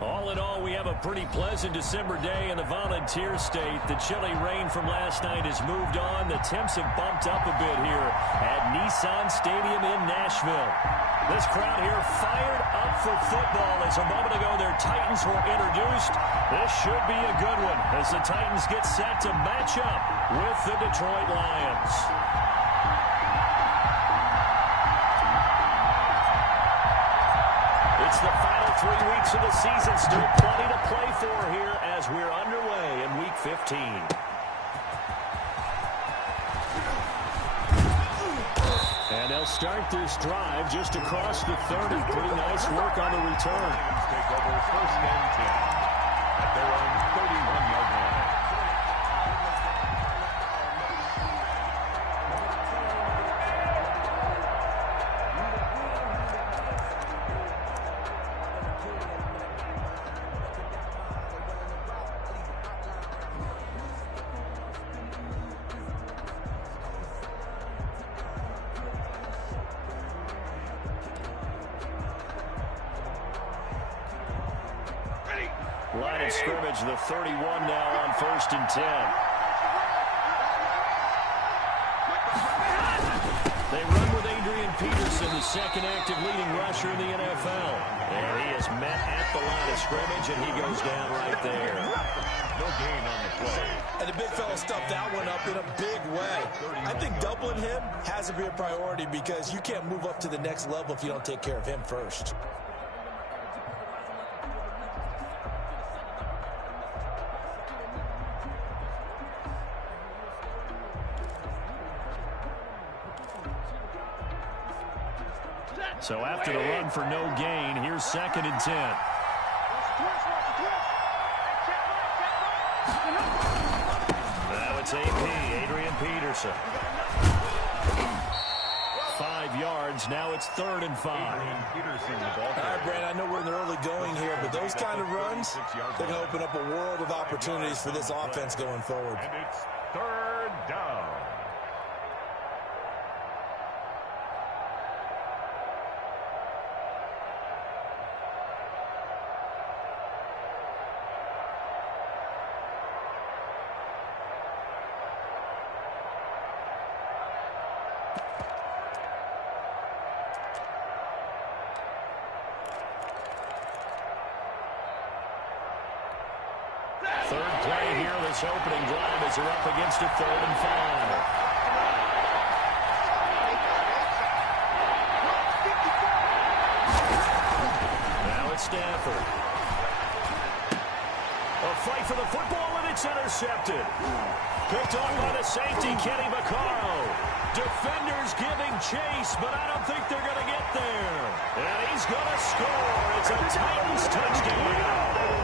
All in all, we have a pretty pleasant December day in the Volunteer State. The chilly rain from last night has moved on. The temps have bumped up a bit here at Nissan Stadium in Nashville. This crowd here fired up for football as a moment ago their Titans were introduced. This should be a good one as the Titans get set to match up with the Detroit Lions. It's the final 3 weeks of the season. Still plenty to play for here as we're underway in Week 15. And they'll start this drive just across the 30. Pretty nice work on the return. Take over first and 10 at their own 31-yard line. Line of scrimmage, the 31 now on first and 10. They run with Adrian Peterson, the second active leading rusher in the NFL. And he is met at the line of scrimmage, and he goes down right there. No gain on the play. And the big fella stuffed that one up in a big way. I think doubling him has to be a priority because you can't move up to the next level if you don't take care of him first. So after the run for no gain, here's second and 10. Now it's AP, Adrian Peterson. 5 yards, now it's third and 5. All right, Brand, I know we're in the early going here, but those kind of runs, they're going to open up a world of opportunities for this offense going forward. And it's third down. Third play here, this opening drive as they're up against a 3rd and 5. Now it's Stafford. A fight for the football, and it's intercepted. Picked off by the safety, Kenny Vaccaro. Defenders giving chase, but I don't think they're going to get there. And he's going to score. It's a Titans touchdown.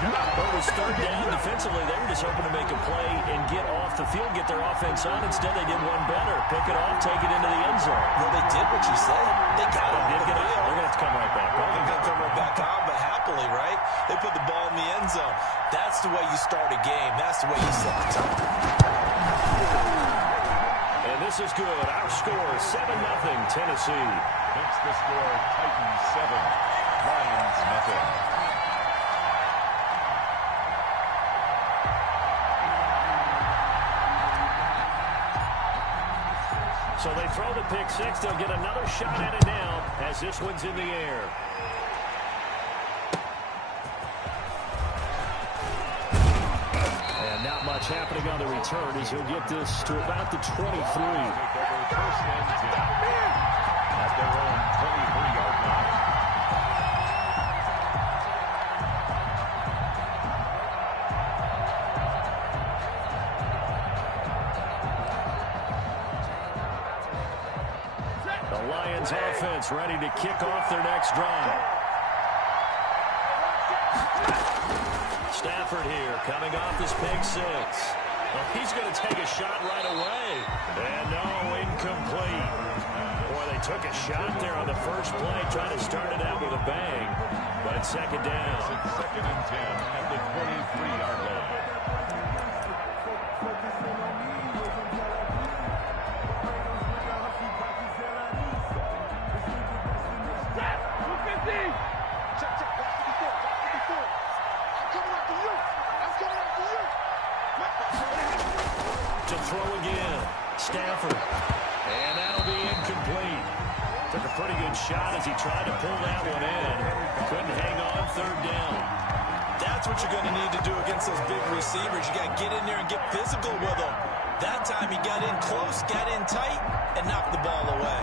Well, it was third down defensively. They were just hoping to make a play and get off the field, get their offense on. Instead, they did one better. Pick it off, take it into the end zone. Well, they did what you said. They got it. They're going to have to come right back on. They're going to come right back on, but happily, right? They put the ball in the end zone. That's the way you start a game. That's the way you set the tone. And this is good. Our score is 7-0 Tennessee. Makes the score Titans 7, Lions nothing. So they throw the pick six. They'll get another shot at it now as this one's in the air. And not much happening on the return as he'll get this to about the 23. Take over first and 10 at their own 23-yard line. Offense ready to kick off their next drive. Stafford here coming off his pick six. Well, he's going to take a shot right away. And no, incomplete. Boy, they took a shot there on the first play, trying to start it out with a bang. But it's second down. It's second and 10 at the 23-yard line. throw again. Stafford. And that'll be incomplete. Took a pretty good shot as he tried to pull that one in. Couldn't hang on third down. That's what you're going to need to do against those big receivers. You got to get in there and get physical with them. That time he got in close, got in tight, and knocked the ball away.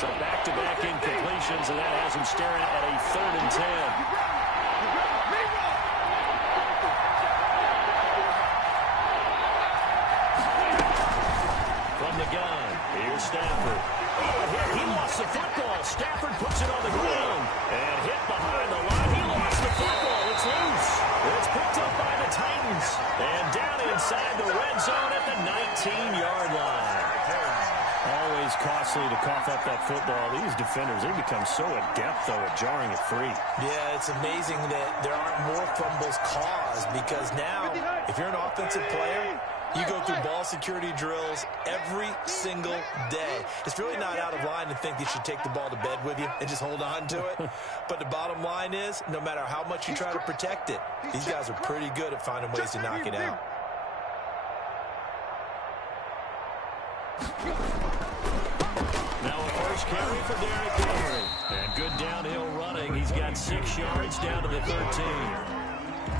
So back-to-back incompletions, and that has him staring at a 3rd and 10. From the gun, here's Stafford. Oh, he lost the football. Stafford puts it on the ground and hit behind the line. He lost the football. It's loose. It's picked up by the Titans. And down inside the red zone at the 19-yard line. Always costly to cough up that football. These defenders, they become so adept, though, at jarring it free. Yeah, it's amazing that there aren't more fumbles caused because now, if you're an offensive player, you go through ball security drills every single day. It's really not out of line to think you should take the ball to bed with you and just hold on to it. But the bottom line is, no matter how much you try to protect it, these guys are pretty good at finding ways to knock it out. Now a first carry for Derrick Henry. And good downhill running. He's got 6 yards down to the 13.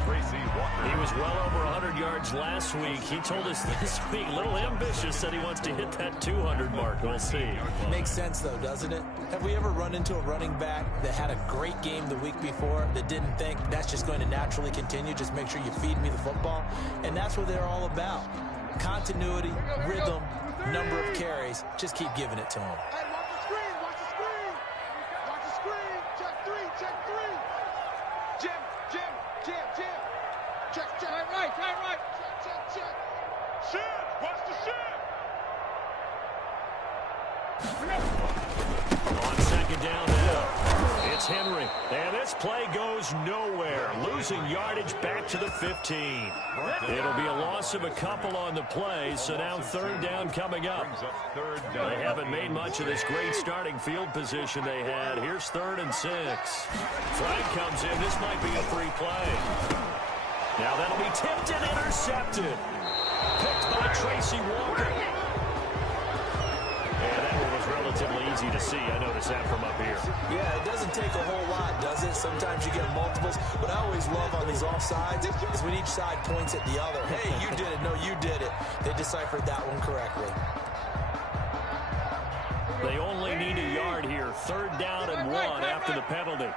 He was well over 100 yards last week. He told us this week, a little ambitious, that he wants to hit that 200 mark. We'll see. Makes sense, though, doesn't it? Have we ever run into a running back that had a great game the week before that didn't think that's just going to naturally continue? Just make sure you feed me the football. And that's what they're all about. Continuity, rhythm, number of carries. Just keep giving it to them. Hey, watch the screen, watch the screen. Watch the screen. Check 3, check 3. Jim. Check, right. Check. Shit, watch the shit. On second down now, it's Henry. And this play goes nowhere. Losing yardage back to the 15. It'll be a loss of a couple on the play, so now 3rd down coming up. They haven't made much of this great starting field position they had. Here's 3rd and 6. Frank comes in. This might be a free play. Now that'll be tipped and intercepted. Picked by Tracy Walker. And that one was relatively easy to see. I noticed that from up here. Yeah, it doesn't take a whole lot, does it? Sometimes you get multiples. What I always love on these offsides is when each side points at the other. Hey, you did it. No, you did it. They deciphered that one correctly. They only need a yard here. 3rd down and 1 after the penalty.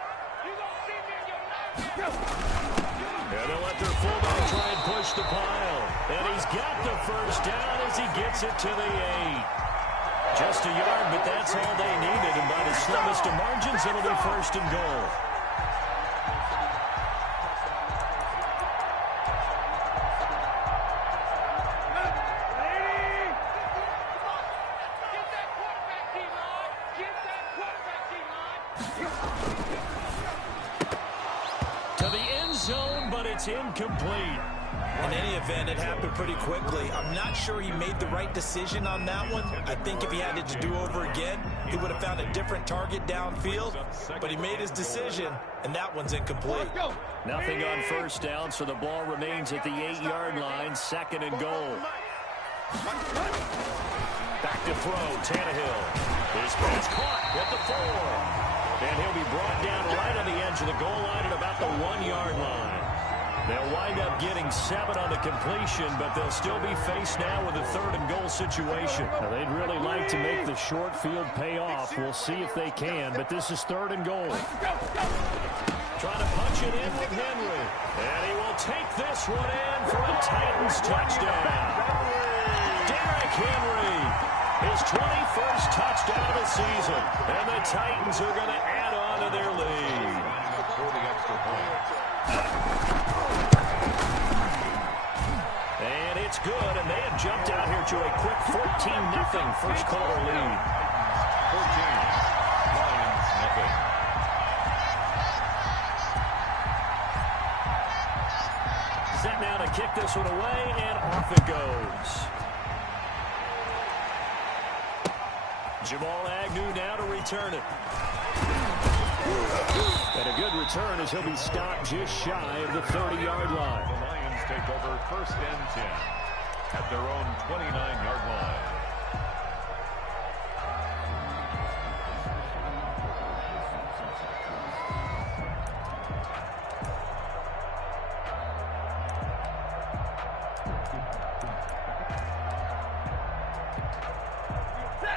And they'll let their fullback try and push the pile. And he's got the first down as he gets it to the 8. Just a yard, but that's all they needed. And by the slimmest of margins, it'll be 1st and goal. To the end zone, but it's incomplete. In any event, it happened pretty quickly. I'm not sure he made the right decision on that one. I think if he had it to do over again, he would have found a different target downfield. But he made his decision, and that one's incomplete. Nothing on 1st down, so the ball remains at the 8-yard line. 2nd and goal. Back to throw, Tannehill. His pass caught at the 4. And he'll be brought down right on the edge of the goal line at about the 1-yard line. They'll wind up getting 7 on the completion, but they'll still be faced now with a 3rd and goal situation. Now, they'd really like to make the short field pay off. We'll see if they can, but this is 3rd and goal. Trying to punch it in with Henry. And he will take this one in for a Titans touchdown. Derrick Henry, his 21st touchdown of the season. And the Titans are going to add on to their lead. And it's good, and they have jumped out here to a quick 14-0 first quarter lead. 14, Lions, nothing. Set now to kick this one away, and off it goes. Jamal Agnew now to return it. And a good return as he'll be stopped just shy of the 30-yard line. The Lions take over 1st and 10 at their own 29-yard line.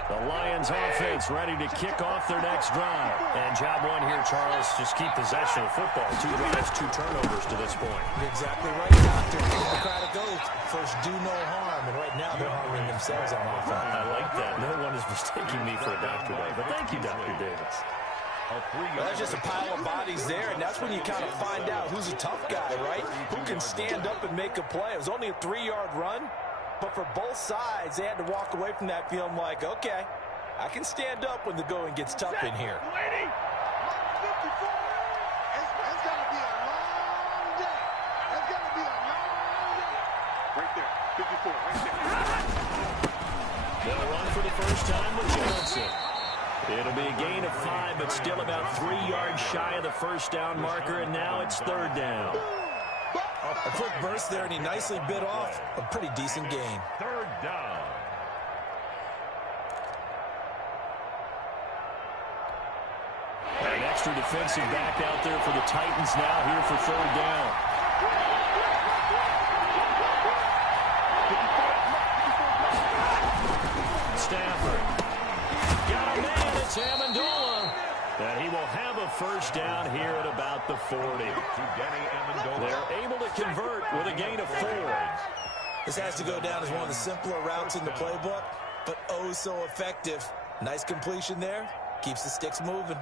The Lions offense ready to kick off their next drive. And job one here, Charles, just keep possession of the football. 2 drives, 2 turnovers to this point. You're exactly right, Doctor. Democratic oath. First, do no harm. And right now, they're harming themselves on offense. I like that. No one is mistaking me for a doctor there. But thank you, Dr. Davis. Well, that's just a pile of bodies there, and that's when you kind of find out who's a tough guy, right? Who can stand up and make a play. It was only a 3-yard run. But for both sides, they had to walk away from that feeling like, okay, I can stand up when the going gets tough in here. It's going to be a long day. It's going to be a long day. Right there, 54, right there. They'll run for the first time with Johnson. It'll be a gain of 5, but still about 3 yards shy of the first down marker, and now it's 3rd down. A quick burst there, and he nicely bit off a pretty decent gain. 3rd down. An extra defensive back out there for the Titans now here for 3rd down. Stafford. Got a man, it's Amendola. And he will have a first down here at about the 40. They're able to convert with a gain of 4. This has to go down as one of the simpler routes in the playbook, but oh so effective. Nice completion there. Keeps the sticks moving.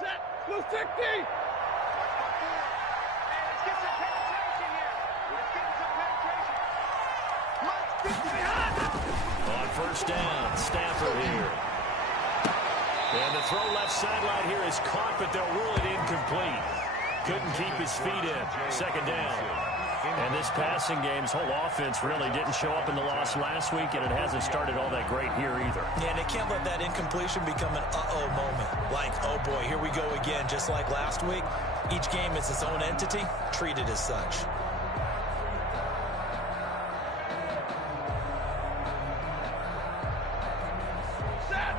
Set, blue 50. Let's get some penetration here. Let's get some penetration. On first down, Stafford here. And the throw left sideline here is caught, but they'll rule it incomplete. Couldn't keep his feet in. 2nd down. And this passing game's whole offense really didn't show up in the loss last week, and it hasn't started all that great here either. Yeah, and they can't let that incompletion become an uh-oh moment. Like, oh boy, here we go again, just like last week. Each game is its own entity, treated as such.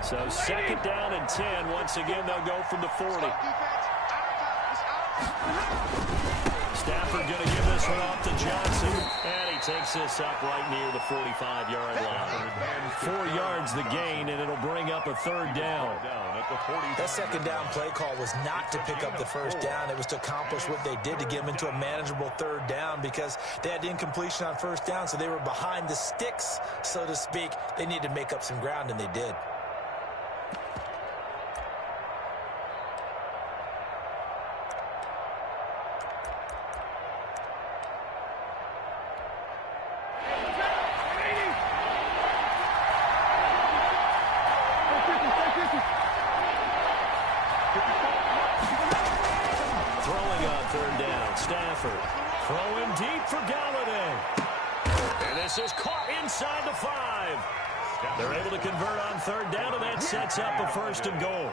So 2nd down and 10. Once again, they'll go from the 40. Stafford going to give this one off to Johnson. And he takes this up right near the 45-yard line. 4 yards the gain, and it'll bring up a 3rd down. That 2nd down play call was not to pick up the first down. It was to accomplish what they did to get them into a manageable 3rd down because they had incompletion on first down, so they were behind the sticks, so to speak. They needed to make up some ground, and they did. Throwing on 3rd down, Stafford. Throwing deep for Galladay. And this is caught inside the 5. They're able to convert on 3rd down, and that sets up a 1st and goal.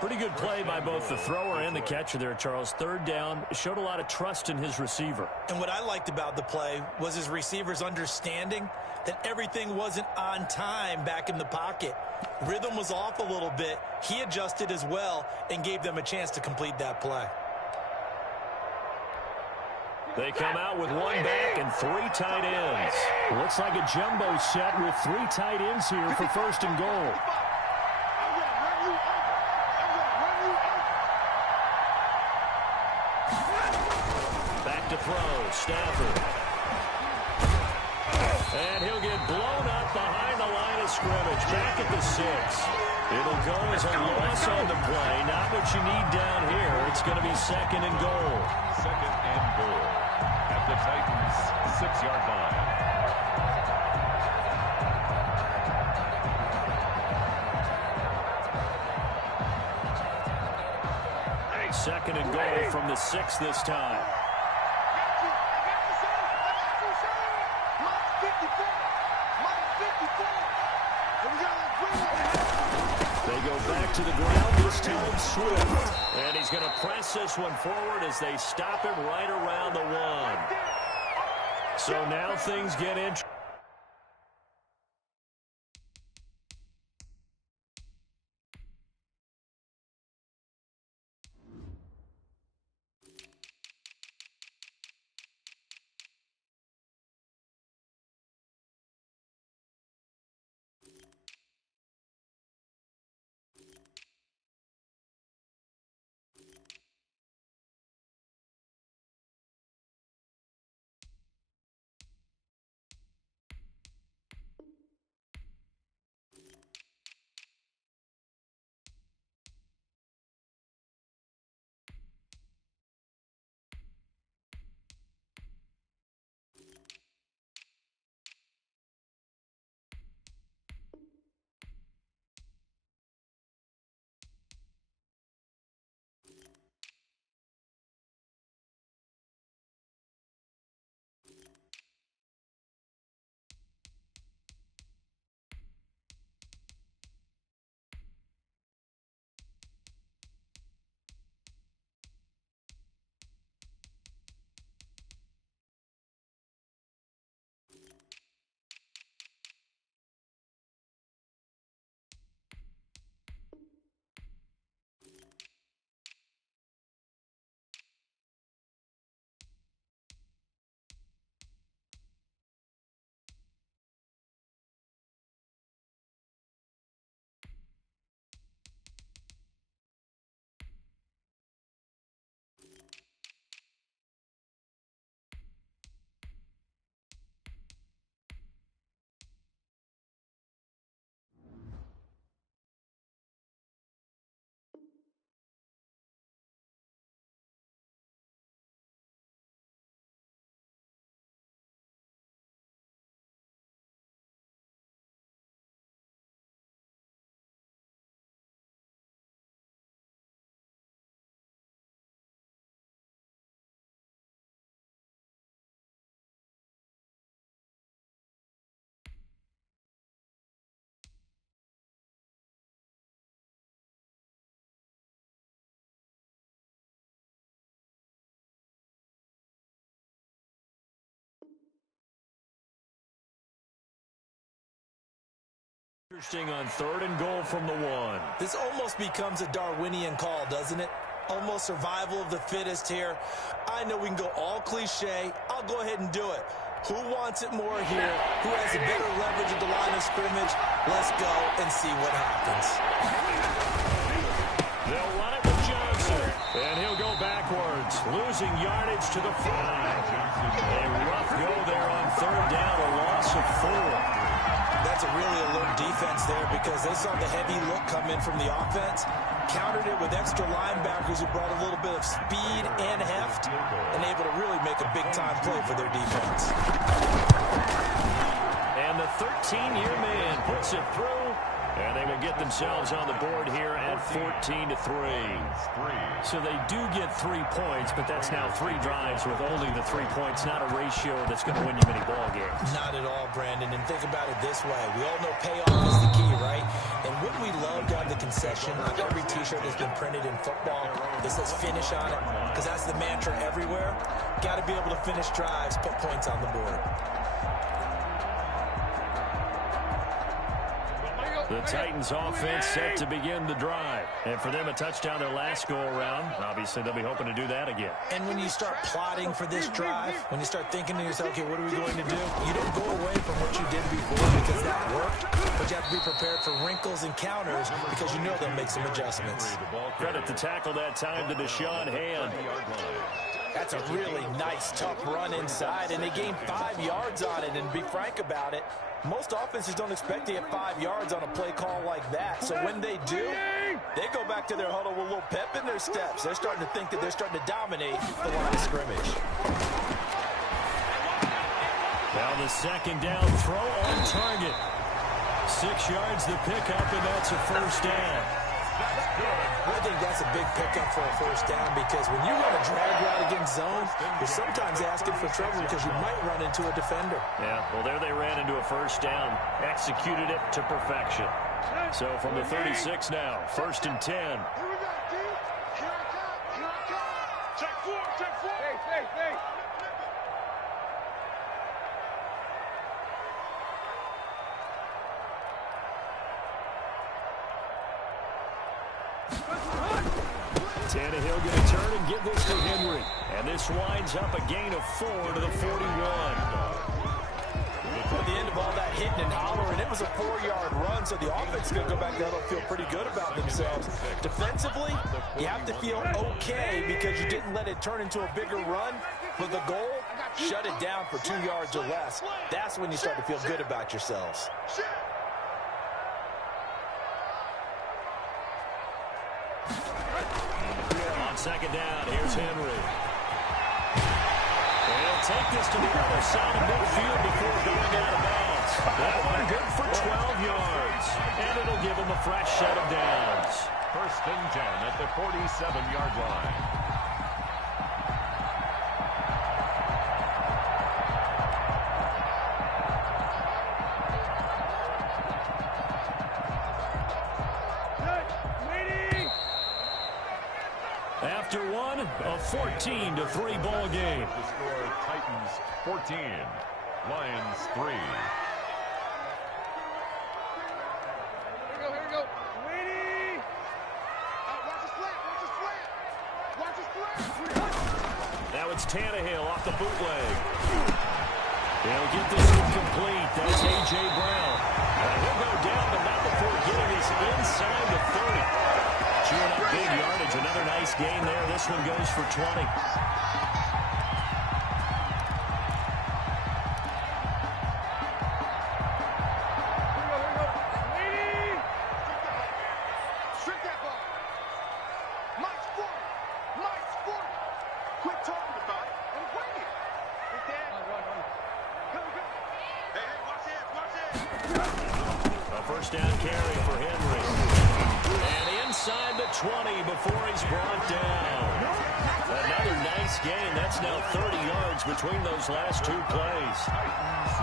Pretty good play by both the thrower and the catcher there, Charles. 3rd down, showed a lot of trust in his receiver. And what I liked about the play was his receivers understanding that everything wasn't on time back in the pocket. Rhythm was off a little bit. He adjusted as well and gave them a chance to complete that play. They come out with 1 back and 3 tight ends. Looks like a jumbo set with 3 tight ends here for 1st and goal. Back to throw, Stafford. And he'll get blown up behind the line of scrimmage. Back at the 6. It'll go as a loss on the play. Not what you need down here. It's going to be 2nd and goal. 2nd and goal at the Titans' 6-yard line. Second and goal from the 6 this time. I got you, son. I got you, son. Mike 54. Mike to the ground, this time Swift. And he's going to press this one forward as they stop him right around the 1. So now things get interesting. Interesting on 3rd and goal from the 1. This almost becomes a Darwinian call, doesn't it? Almost survival of the fittest here. I know we can go all cliche. I'll go ahead and do it. Who wants it more here? Who has a better leverage at the line of scrimmage? Let's go and see what happens. They'll run it with Johnson, and he'll go backwards, losing yardage to the 5. A rough go there on 3rd down, a loss of 4. That's a really alert defense there because they saw the heavy look come in from the offense, countered it with extra linebackers who brought a little bit of speed and heft, and able to really make a big-time play for their defense. And the 13-year man puts it through, and they will get themselves on the board here at 14-3. So they do get 3 points, but that's now 3 drives with only the 3 points, not a ratio that's going to win you many ball games. Not at all, Brandon. And think about it this way. We all know payoff is the key, right? And wouldn't we love to have the concession on every T-shirt that's been printed in football that says finish on it? Because that's the mantra everywhere. Got to be able to finish drives, put points on the board. The Titans offense set to begin the drive. And for them, a touchdown their last go-around. Obviously, they'll be hoping to do that again. And when you start plotting for this drive, when you start thinking to yourself, okay, what are we going to do? You don't go away from what you did before because that worked. But you have to be prepared for wrinkles and counters because you know they'll make some adjustments. Credit to tackle that time to Deshaun Hand. That's a really nice, tough run inside, and they gained 5 yards on it. And to be frank about it, most offenses don't expect to get 5 yards on a play call like that. So when they do, they go back to their huddle with a little pep in their steps. They're starting to think that they're starting to dominate the line of scrimmage. Now the 2nd down throw on target. 6 yards the pickup, and that's a 1st down. I think that's a big pickup for a 1st down because when you run a drag route against zone, you're sometimes asking for trouble because you might run into a defender. Yeah, well, there they ran into a 1st down, executed it to perfection. So from the 36 now, 1st and 10. Here we go, D. Here I come. Here I come. Check four. Check four. Hey. Tannehill going to turn and give this to Henry. And this winds up a gain of 4 to the 41. At the end of all that hitting and hollering, it was a 4-yard run, so the offense is going to go back there and feel pretty good about themselves. Defensively, you have to feel okay because you didn't let it turn into a bigger run. But the goal, shut it down for 2 yards or less. That's when you start to feel good about yourselves. On 2nd down, here's Henry. He'll take this to the other side of midfield before going out of bounds. That one good for 12 yards. And it'll give him a fresh set of downs. 1st and 10 at the 47-yard line. After one, a 14-3 ball game. The score, Titans 14, Lions 3. Here we go. Waiting. Watch his flat. Watch his flat. Now it's Tannehill off the bootleg. He'll get this incomplete. That's A.J. Brown. And he'll go down, but not before getting this inside the 30. Chewing up big yardage. Another nice gain there. This one goes for 20. Strip that ball. Mike's 40. Quit talking about it and bring it. Get that. Go. Hey, watch this. A 1st down carry for Henry. And inside the 20 before he's brought down. Another nice gain. That's now 30 yards between those last 2 plays.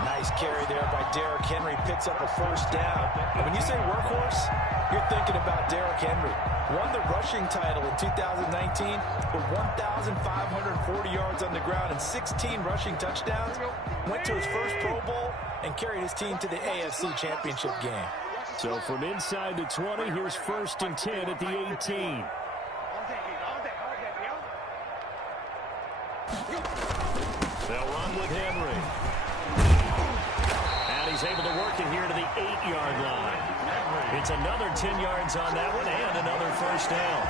Nice carry there by Derrick Henry. Picks up a 1st down. And when you say workhorse, you're thinking about Derrick Henry. Won the rushing title in 2019 with 1,540 yards on the ground and 16 rushing touchdowns. Went to his first Pro Bowl and carried his team to the AFC Championship game. So from inside the 20, here's 1st and 10 at the 18. They'll run with Henry. And he's able to work it here to the 8-yard line. It's another 10 yards on that one and another 1st down.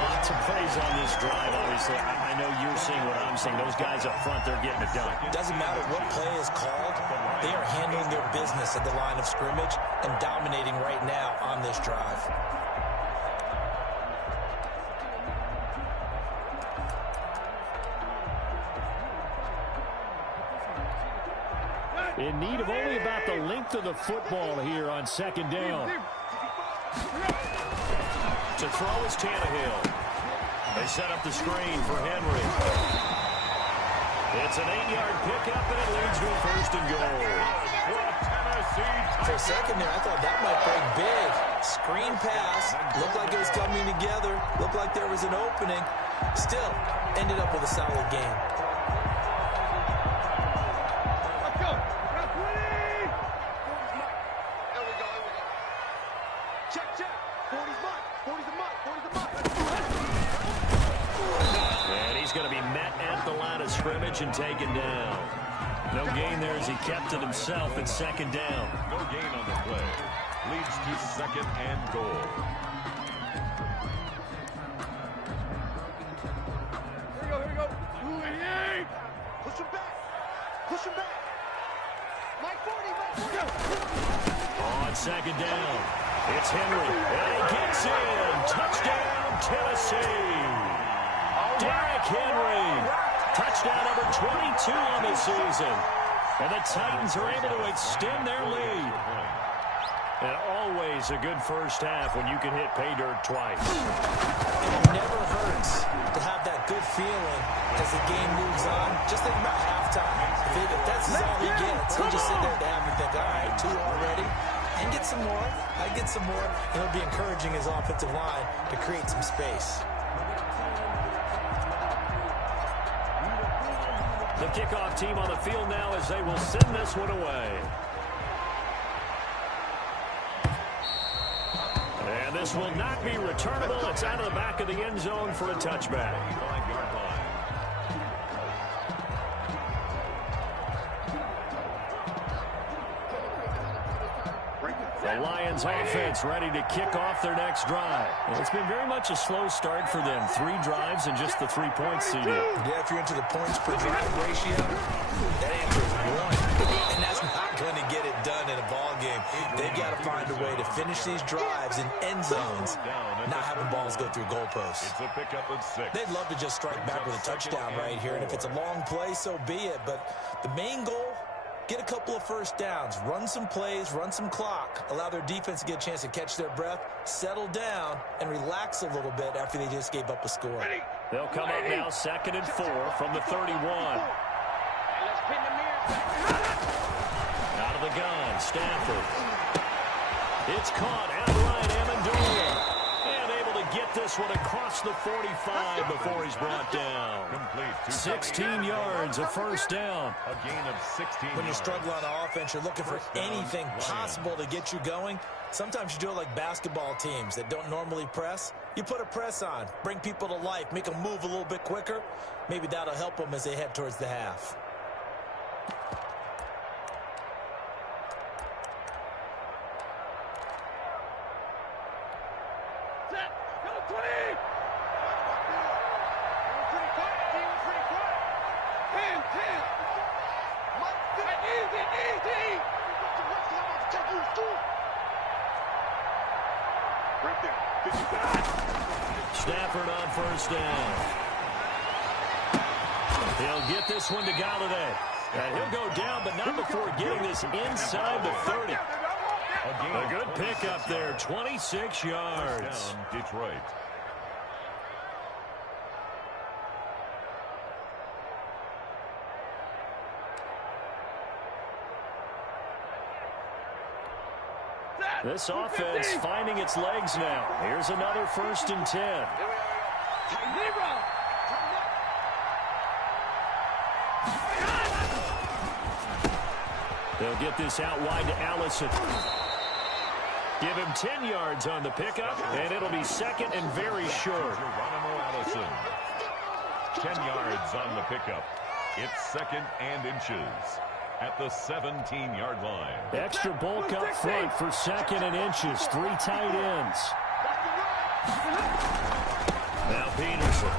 Lots of plays on this drive, obviously. I know you're seeing what I'm seeing. Those guys up front, they're getting it done. Doesn't matter what play is called. They are handling their business at the line of scrimmage and dominating right now on this drive. In need of only about the length of the football here on 2nd down. To throw is Tannehill. They set up the screen for Henry. It's an 8-yard pickup, and it leads to a 1st and goal. For a second there, I thought that might break big. Screen pass. Looked like it was coming together. Looked like there was an opening. Still, ended up with a solid game. And he's going to be met at the line of scrimmage and taken down. No gain there as he kept it himself at 2nd down. No gain on the play. Leads to 2nd and goal. Here we go. Push him back. Mike 40. On 2nd down, it's Henry. And he gets in. Touchdown, Tennessee. Derrick Henry. Touchdown number 22 on the season. And the Titans are able to extend their lead. And always a good 1st half when you can hit pay dirt twice. It never hurts to have that good feeling as the game moves on. Just think about halftime. If that's all he gets, he'll just sit there at the half and think, all right, 2 already. and get some more. I get some more, and it'll be encouraging his offensive line to create some space. The kickoff team on the field now as they will send this one away. And this will not be returnable. It's out of the back of the end zone for a touchback. 5-yard line. The Lions offense ready to kick off their next drive. It's been very much a slow start for them. 3 drives and just the 3 points seeded. Yeah, if you're into the points per drive ratio, that answer is 1. And that's not going to get it done in a ball game. They've got to find a way to finish these drives in end zones, not having balls go through goalposts. It's a pickup of 6. They'd love to just strike back with a touchdown right here, and if it's a long play, so be it. But the main goal, get a couple of first downs, run some plays, run some clock, allow their defense to get a chance to catch their breath, settle down, and relax a little bit after they just gave up a score. They'll come up now 2nd and 4 from the 31. Out of the gun, Stafford. It's caught outright, Amendola. And able to get this one across the 45 before he's brought down. Complete. 16 yards, a first down. A gain of 16 When you yards. struggle on offense, you're looking for anything possible to get you going. Sometimes you do it like basketball teams that don't normally press. You put a press on, bring people to life, make them move a little bit quicker. Maybe that'll help them as they head towards the half. Stafford on first down. He'll get this one to Galladay. And he'll go down, but not before getting this inside the 30. A good pickup there, 26 yards. Down, Detroit. This offense finding its legs now. Here's another 1st and 10. They'll get this out wide to Allison. Give him 10 yards on the pickup, and it'll be 2nd and very short. Geronimo Allison. 10 yards on the pickup. It's 2nd and inches at the 17-yard line. Extra bulk up front for 2nd and inches. 3 tight ends. Now Peterson.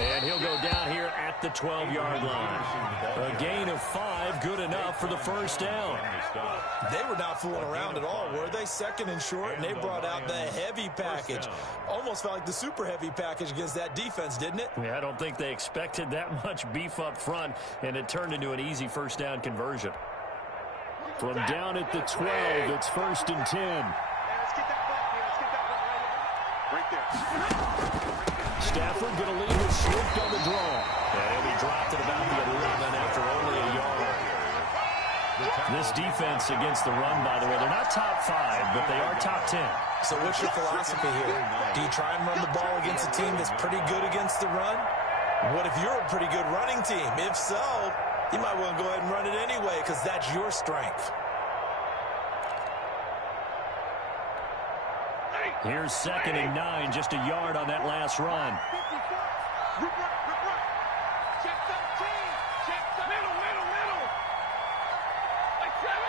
And he'll go down here at the 12-yard line. A gain of 5, good enough for the first down. They were not fooling around at all, were they? 2nd and short, and they brought out the heavy package. Almost felt like the super heavy package against that defense, didn't it? Yeah, I don't think they expected that much beef up front, and it turned into an easy first down conversion. From down at the 12, it's 1st and 10. Let's get that ball here. Let's get that ball right there. Stafford going to lead with Swift on the draw. And he'll be dropped at about the 11 after only a yard. This defense against the run, by the way, they're not top 5, but they are top 10. So what's your philosophy here? Do you try and run the ball against a team that's pretty good against the run? What if you're a pretty good running team? If so, you might want to go ahead and run it anyway because that's your strength. Here's 2nd and 9, just a yard on that last run. Check 13. Check the middle. Like 7.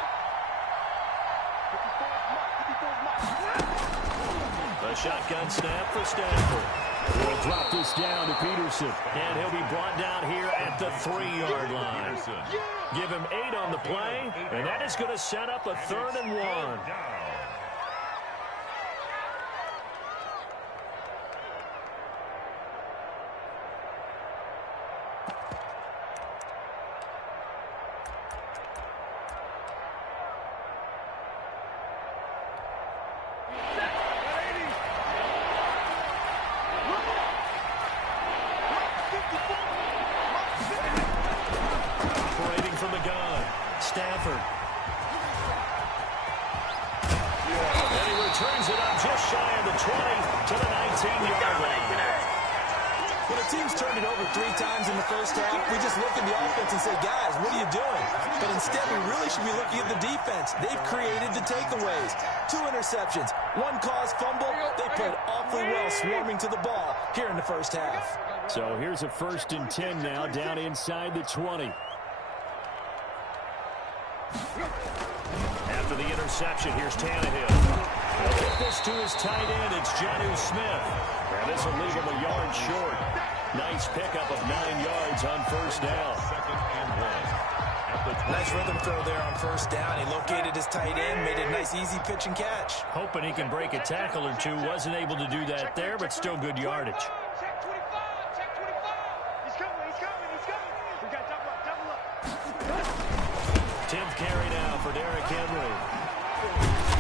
54's mark. A shotgun snap for Stafford. We'll drop this down to Peterson. And he'll be brought down here at the 3-yard line. Give him 8 on the play, and that is going to set up a 3rd and 1. Operating from the gun, Stafford. to the 19-yard line. When a team's turned it over 3 times in the first half, we just look at the offense and say, guys, what are you doing? But instead, we really should be looking at the defense. They've created the takeaways. 2 interceptions, 1 caused fumble. They played awfully well swarming to the ball here in the first half. So here's a 1st and 10 now, down inside the 20. After the interception, here's Tannehill. He'll hit this to his tight end. It's Jonnu Smith. And this will leave him a yard short. Nice pickup of 9 yards on 1st down. Nice rhythm throw there on 1st down. He located his tight end, made a nice easy pitch and catch. Hoping he can break a tackle or two. Wasn't able to do that there, but still good yardage. Check 25. Check 25. He's coming. He's coming. He's coming. We got double up. Double up. 10th carry now for Derrick Henry.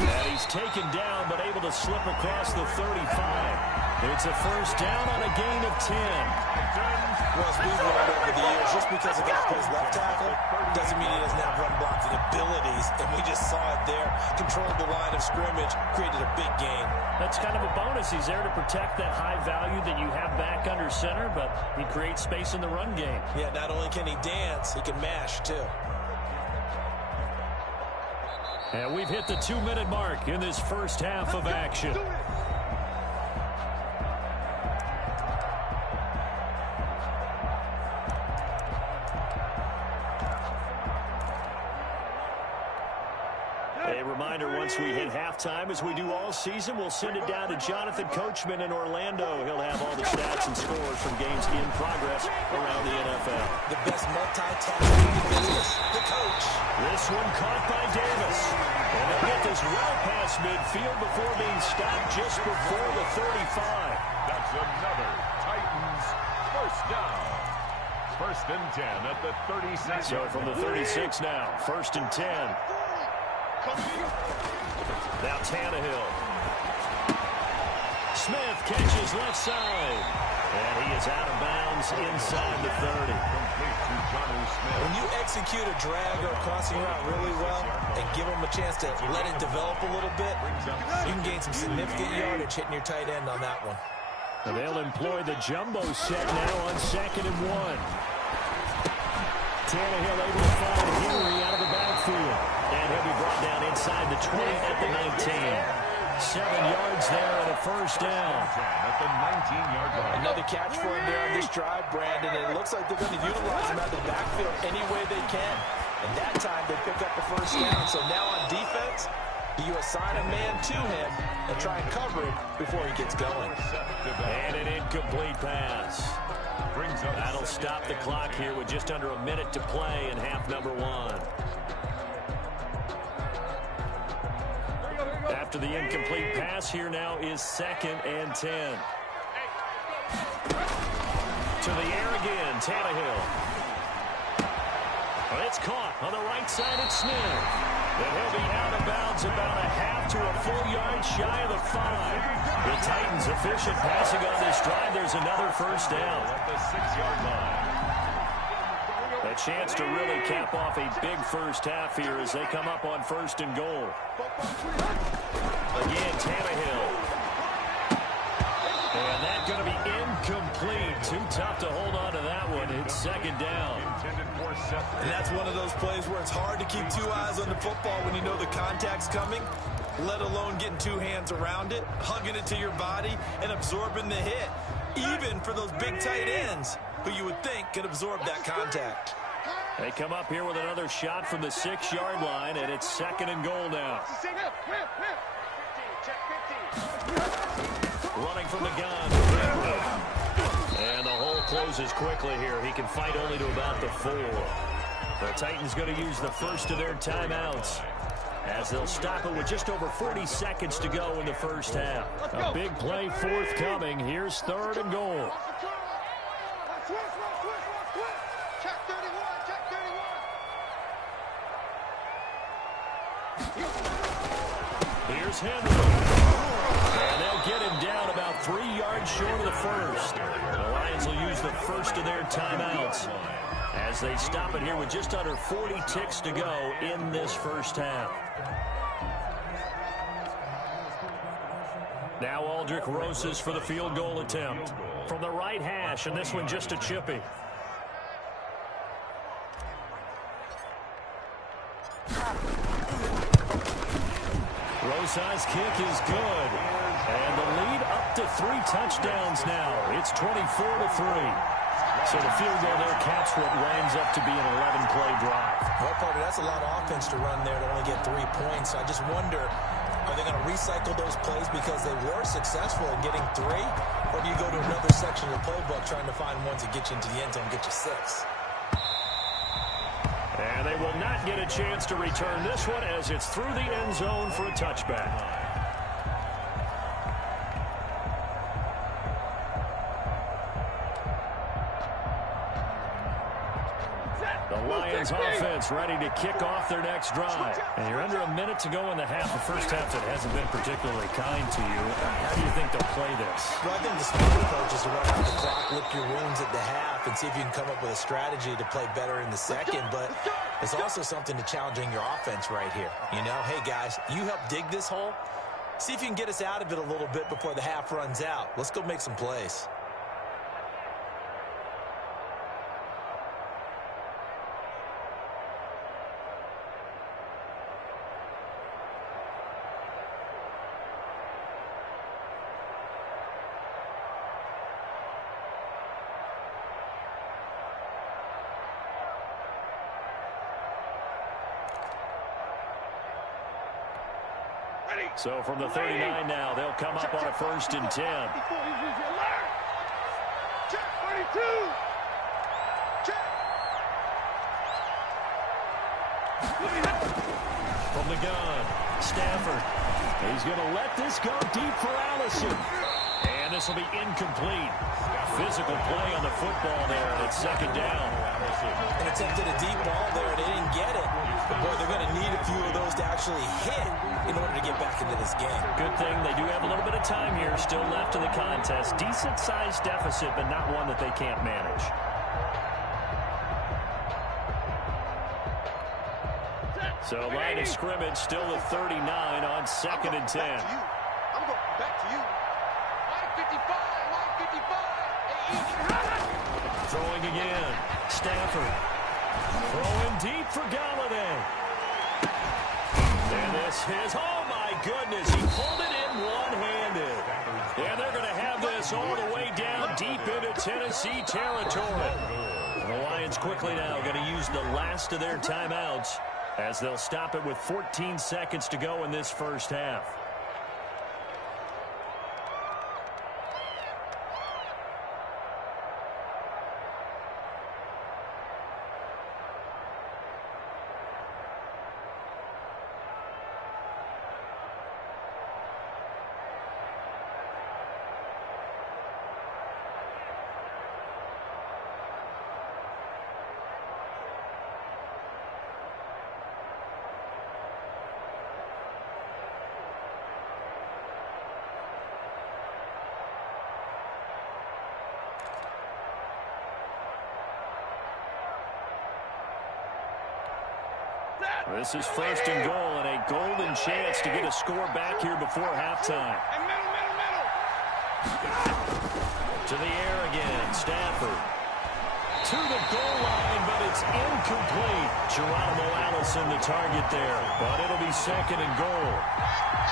And he's taken down, but able to slip across the 35. It's a 1st down on a gain of 10. Well, as we've learned over the years, just because a guy plays left tackle doesn't mean he doesn't have run blocking abilities. And we just saw it there. Controlled the line of scrimmage, created a big gain. That's kind of a bonus. He's there to protect that high value that you have back under center, but he creates space in the run game. Yeah, not only can he dance, he can mash, too. And we've hit the 2-minute mark in this first half of action. A reminder, once we hit halftime, as we do all season, we'll send it down to Jonathan Coachman in Orlando. He'll have all the stats and scores from games in progress around the NFL. The best multitasking in the business, the coach. This one caught by Davis. And they'll get this well past midfield before being stopped just before the 35. That's another Titans 1st down. 1st and 10 at the 36. So from the 36 now, 1st and 10. Now Tannehill. Smith catches left side. And he is out of bounds inside the 30. When you execute a drag or a crossing route really well and give them a chance to let it develop a little bit, you can gain some significant yardage hitting your tight end on that one. And they'll employ the jumbo set now on 2nd and 1. Tannehill able to find Henry out of the backfield. And he'll be brought down inside the 20 at the 19. 7 yards there and a 1st down. At the 19-yard line. Another catch for him there on this drive, Brandon. And it looks like they're going to utilize him out of the backfield any way they can. And that time they pick up the 1st down. So now on defense, you assign a man to him and try and cover him before he gets going. And an incomplete pass. That'll stop the clock here with just under a minute to play in half number 1. After the incomplete pass, here now is 2nd and 10. To the air again, Tannehill. It's caught on the right side at Smith. And he'll be out of bounds about a half to a full yard shy of the 5. The Titans efficient passing on this drive. There's another 1st down. At the 6-yard line. A chance to really cap off a big first half here as they come up on 1st and goal. Again, Tannehill. And that's going to be incomplete. Too tough to hold on to that one. It's 2nd down. And that's one of those plays where it's hard to keep 2 eyes on the football when you know the contact's coming, let alone getting 2 hands around it, hugging it to your body, and absorbing the hit. Even for those big tight ends who you would think could absorb that contact. They come up here with another shot from the 6-yard line, and it's 2nd and goal now. Running from the gun. And the hole closes quickly here. He can fight only to about the 4. The Titans going to use the first of their timeouts as they'll stop it with just over 40 seconds to go in the first half. A big play forthcoming. Here's 3rd and goal. Check 31. Check 31. Here's Henry. And they'll get him down about 3 yards short of the 1st. The Lions will use the first of their timeouts as they stop it here with just under 40 ticks to go in this first half. Now Aldrich Rosas for the field goal attempt. From the right hash, and this one just a chippy. Rosas' kick is good. And the lead up to 3 touchdowns now. It's 24-3. So the field goal there caps what winds up to be an 11-play drive. Well, partner, that's a lot of offense to run there to only get 3 points. I just wonder, are they going to recycle those plays because they were successful in getting 3? Or do you go to another section of the playbook trying to find ones that get you into the end zone and get you 6? And they will not get a chance to return this one as it's through the end zone for a touchback. Offense ready to kick off their next drive. And you're under a minute to go in the half. The first half that hasn't been particularly kind to you. How do you think they'll play this? Well, I think the smart approach is to run out the clock, lick your wounds at the half, and see if you can come up with a strategy to play better in the second. But there's also something to challenging your offense right here. You know, hey, guys, you help dig this hole. See if you can get us out of it a little bit before the half runs out. Let's go make some plays. So from the 39 now, they'll come up on a 1st and 10. Check 32. Check. From the gun, Stafford. He's going to let this go deep for Allison. And this will be incomplete. Physical play on the football there, and it's 2nd down. And attempted a deep ball there, and they didn't get it. But, boy, they're going to need a few of those to actually hit in order to get back into this game. Good thing they do have a little bit of time here still left in the contest. Decent-sized deficit, but not one that they can't manage. So line of scrimmage still the 39 on 2nd and 10. I'm going back to you. Line 55, line 55. Throwing again. Stafford. Throwing deep for Galladay. And this is, oh my goodness, he pulled it in one-handed. And they're going to have this all the way down deep into Tennessee territory. And the Lions quickly now going to use the last of their timeouts as they'll stop it with 14 seconds to go in this first half. This is 1st and goal and a golden chance to get a score back here before halftime. To the air again, Stafford. To the goal line, but it's incomplete. Geronimo Allison the target there, but it'll be 2nd and goal.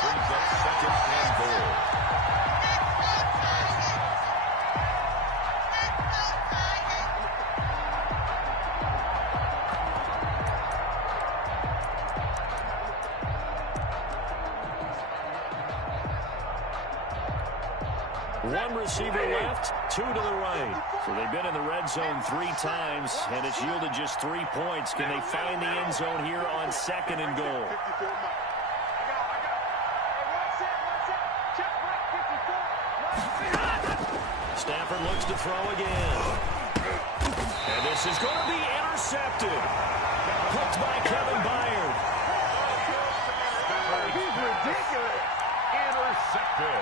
Brings up 2nd and goal. One receiver left, 2 to the right. So they've been in the red zone 3 times, and it's yielded just 3 points. Can they find the end zone here on 2nd and goal? Stafford looks to throw again. And this is going to be intercepted. Hooked by Kevin Byard. He's ridiculous. Intercepted.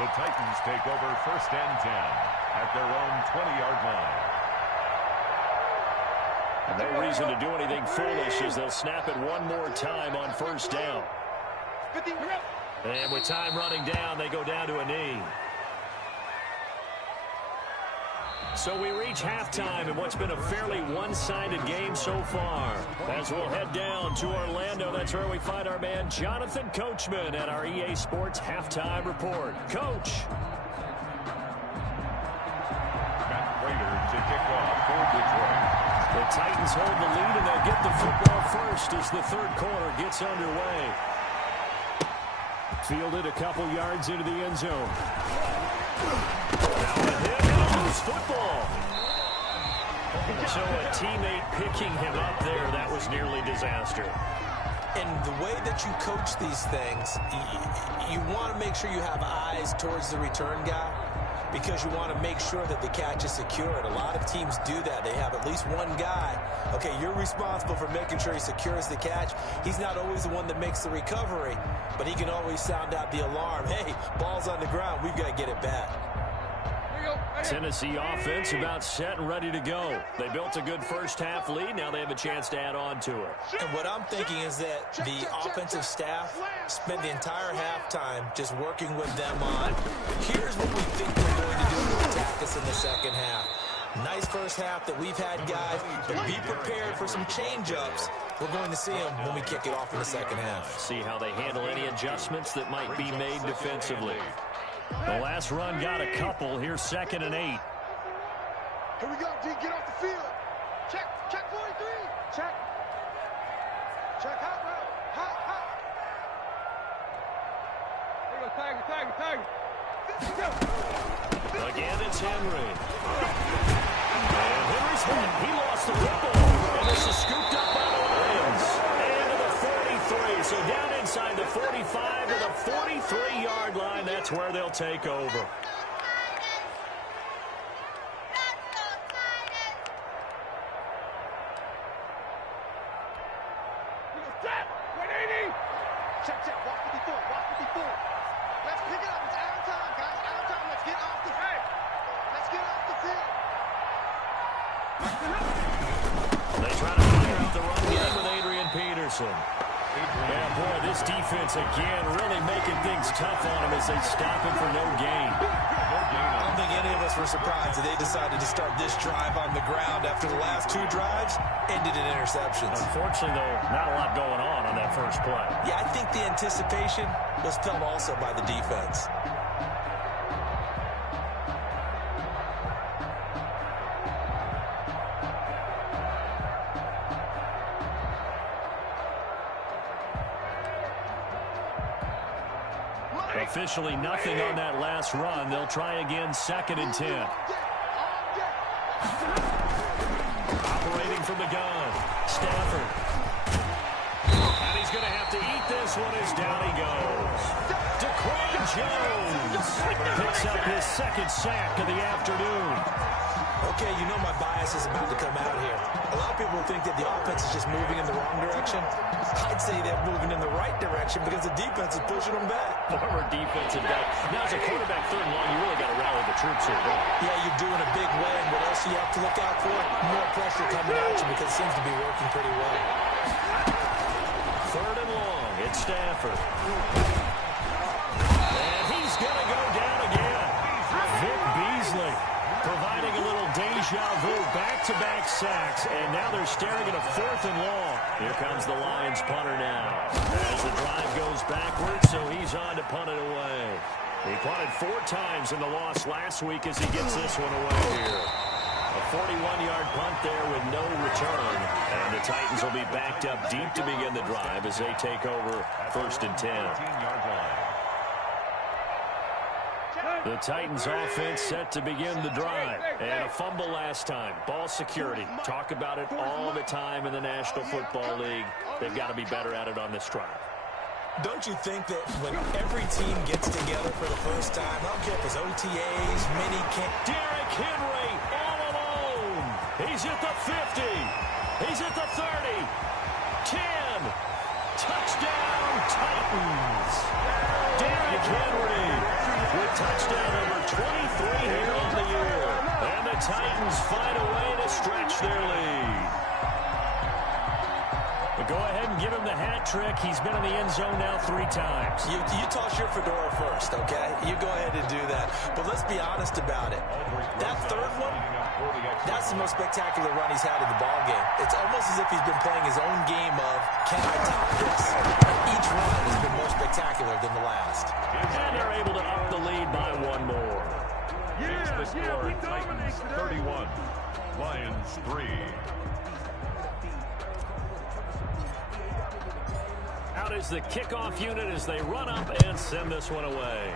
The Titans take over 1st and 10 at their own 20-yard line. And no reason to do anything foolish as they'll snap it one more time on 1st down. 50, And with time running down, they go down to a knee. So we reach halftime in what's been a fairly one-sided game so far. As we'll head down to Orlando, that's where we find our man Jonathan Coachman at our EA Sports Halftime Report. Coach. To kick off for Detroit. The Titans hold the lead, and they'll get the football first as the third quarter gets underway. Fielded a couple yards into the end zone. Now with him, and a loose football. So a teammate picking him up there, that was nearly disaster. And the way that you coach these things, you want to make sure you have eyes towards the return guy, because you want to make sure that the catch is secured. A lot of teams do that. They have at least one guy. Okay, you're responsible for making sure he secures the catch. He's not always the one that makes the recovery, but he can always sound out the alarm. Hey, ball's on the ground. We've got to get it back. Tennessee offense about set and ready to go. They built a good first-half lead. Now they have a chance to add on to it. And what I'm thinking is that the offensive staff spent the entire halftime just working with them on, here's what we think we're going to do to attack us in the second half. Nice first half that we've had, guys, but be prepared for some change-ups. We're going to see them when we kick it off in the second half. See how they handle any adjustments that might be made defensively. The last run got a couple. Here's 2nd and 8. Here we go, D. Get off the field. Check 43. Check hot route. Hot. There you go, tag. Again, it's Henry. And Henry's hit. He lost the football. And this is scooped up by the Lions. And to the 43. So down inside the 45 to the 43-yard line. That's where they'll take over. Check. Walk 54. Let's pick it up. It's out of time, guys. Out of time. Let's get off the field. They try to fire out the run game with Adrian Peterson. Yeah, boy, this defense again really making things tough on him as they stop him for no gain. I don't think any of us were surprised that they decided to start this drive on the ground after the last two drives ended in interceptions. Unfortunately, though, not a lot going on that first play. Yeah, I think the anticipation was felt also by the defense. Officially nothing on that last run. They'll try again, 2nd and 10. Operating from the gun, Stafford. And he's going to have to eat this one as down he goes. DeQuan Jones picks up his 2nd sack of the afternoon. Okay, you know my bias is about to come out here. A lot of people think that the offense is just moving in the wrong direction. I'd say they're moving in the right direction because the defense is pushing them back. Former defensive back. Now, as a quarterback 3rd and long, you really got to rally the troops here, don't you? Yeah, you're doing a big way, and what else do you have to look out for? More pressure coming at you because it seems to be working pretty well. 3rd and long, it's Stafford. And he's going to go down again. Vic Beasley providing a little deja vu, back-to-back sacks, and now they're staring at a 4th and long. Here comes the Lions punter now. As the drive goes backwards, so he's on to punt it away. He punted 4 times in the loss last week as he gets this one away here. A 41-yard punt there with no return, and the Titans will be backed up deep to begin the drive as they take over 1st and 10. The Titans offense set to begin the drive. And a fumble last time. Ball security. Talk about it all the time in the National Football League. They've got to be better at it on this drive. Don't you think that when every team gets together for the first time, I don't care if it's OTAs, mini camp. Derrick Henry all alone. He's at the 50. He's at the 30. 10. Touchdown Titans. Derrick Henry with touchdown number 23 here on the year. And the Titans find a way to stretch their lead. Go ahead and give him the hat trick. He's been in the end zone now 3 times. You toss your fedora first, okay? You go ahead and do that. But let's be honest about it. That third one, that's the most spectacular run he's had in the ballgame. It's almost as if he's been playing his own game of, can I top this? And each run has been more spectacular than the last. And they're able to up the lead by 1 more. Here's the score, Titans 31, Lions 3. Out is the kickoff unit as they run up and send this one away.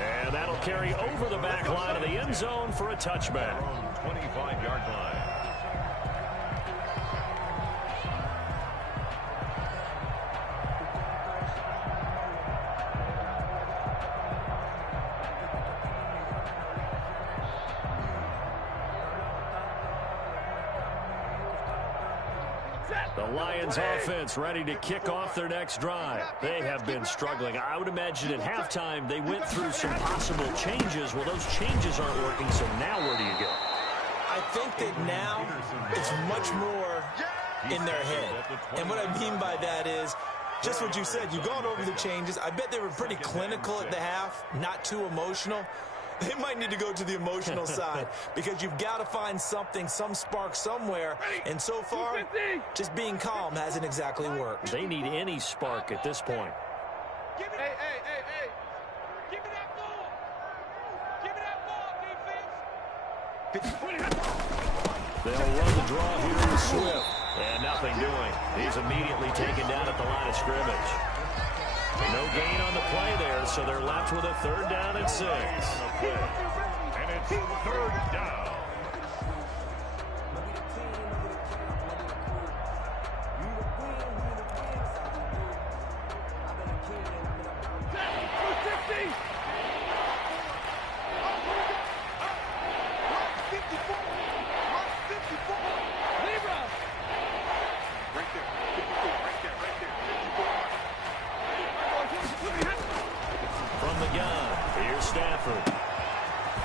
And that'll carry over the back line of the end zone for a touchback. 25-yard line. The Lions offense ready to kick off their next drive. They have been struggling. I would imagine at halftime they went through some possible changes. Well, those changes aren't working, so now where do you go? I think that now it's much more in their head. And what I mean by that is just what you said. You've gone over the changes. I bet they were pretty clinical at the half, not too emotional. They might need to go to the emotional side because you've got to find something, some spark somewhere. And so far, just being calm hasn't exactly worked. They need any spark at this point. Give me, hey. Give me that ball. Give me that ball, defense. They'll run the draw here with Swift. And nothing doing. He's immediately taken down at the line of scrimmage. No gain on the play there, so they're left with a 3rd down and 6. And it's 3rd down. From the gun, here's Stafford.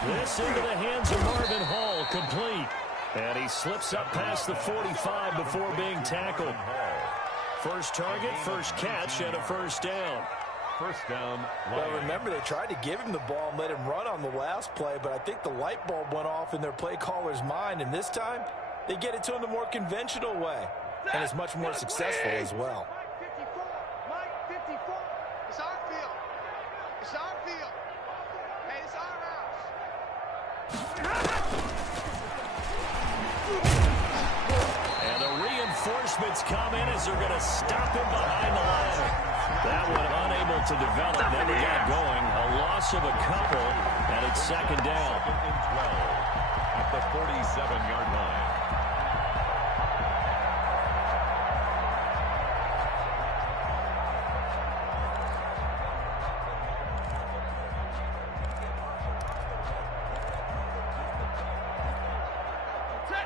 This into the hands of Marvin Hall, complete. And he slips up past the 45 before being tackled. First target, first catch, and a 1st down. First down. Well, remember, they tried to give him the ball and let him run on the last play, but I think the light bulb went off in their play caller's mind, and this time they get it to him the more conventional way, and it's much more successful as well. Mike 54. It's our field. It's our field. Hey, it's our house. And the reinforcements come in as they're going to stop him behind the line. That one unable to develop, never got going. A loss of a couple, and it's 2nd down. 2nd and 12 at the 47-yard line.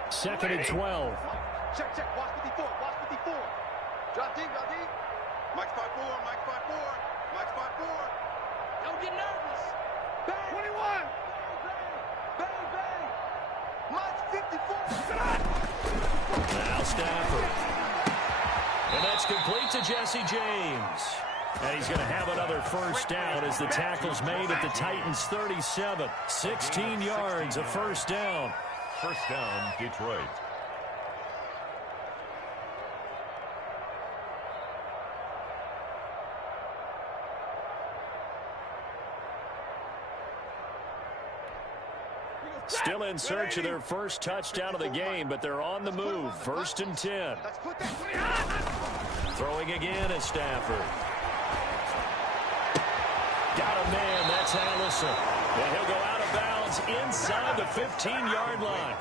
Second and 12. Check. Watch 54. Drop deep. Mike's 5-4. Mike's 5-4. Don't get nervous. Bang. 21. Bang. Mike's 54. Now Stafford. And that's complete to Jesse James. And he's going to have another 1st down as the tackle's made at the Titans' 37. 16 yards, a 1st down. 1st down, Detroit. Still in search of their first touchdown of the game, but they're on the move. 1st and 10. Throwing again is Stafford. Got a man, that's Allison. And he'll go out of bounds inside the 15-yard line.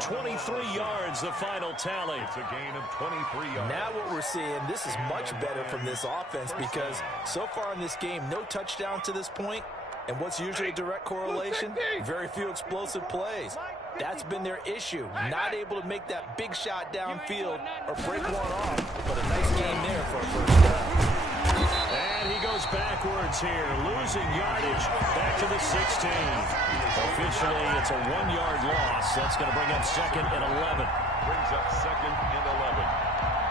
23 yards, the final tally. It's a gain of 23 yards. Now what we're seeing, this is much better from this offense because so far in this game, no touchdown to this point. And what's usually a direct correlation? Very few explosive plays. That's been their issue. Not able to make that big shot downfield or break one off. But a nice game there for a 1st down. And he goes backwards here, losing yardage back to the 16. Officially, it's a 1-yard loss. That's going to bring up 2nd and 11. brings up 2nd and 11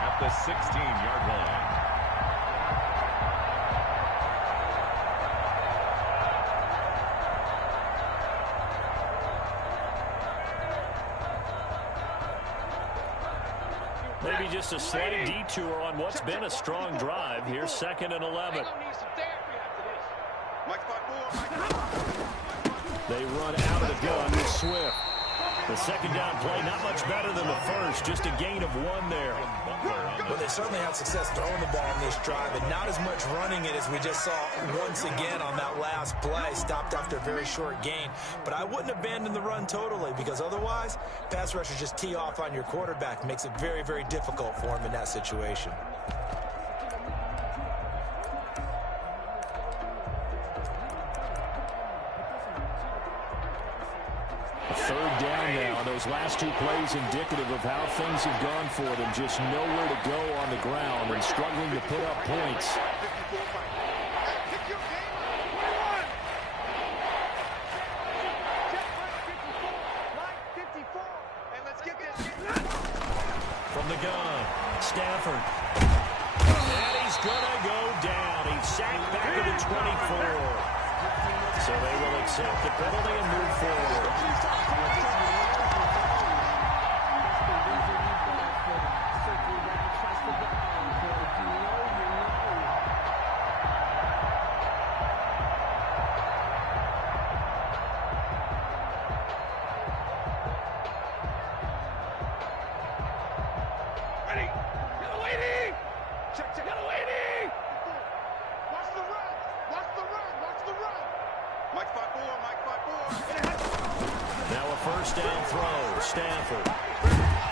at the 16-yard line. Maybe just a slight detour on what's been a strong drive. Here's 2nd and 11. They run out of the gun with Swift. The second down play, not much better than the first. Just a gain of 1 there. Well, they certainly had success throwing the ball on this drive, and not as much running it as we just saw once again on that last play. Stopped after a very short gain. But I wouldn't abandon the run totally, because otherwise, pass rushers just tee off on your quarterback. Makes it very, very difficult for him in that situation. Third down now. Those last 2 plays indicative of how things have gone for them. Just nowhere to go on the ground and struggling to put up points. From the gun, Stafford. And he's going to go down. He's sacked back at the 24. So they will accept the penalty and move forward. Ready? Yellow 80! Check, check. Yellow 80! Watch the run! Watch the run! Watch the run! Mike 5-4, Mike 5-4. Now a first down throw. Stafford.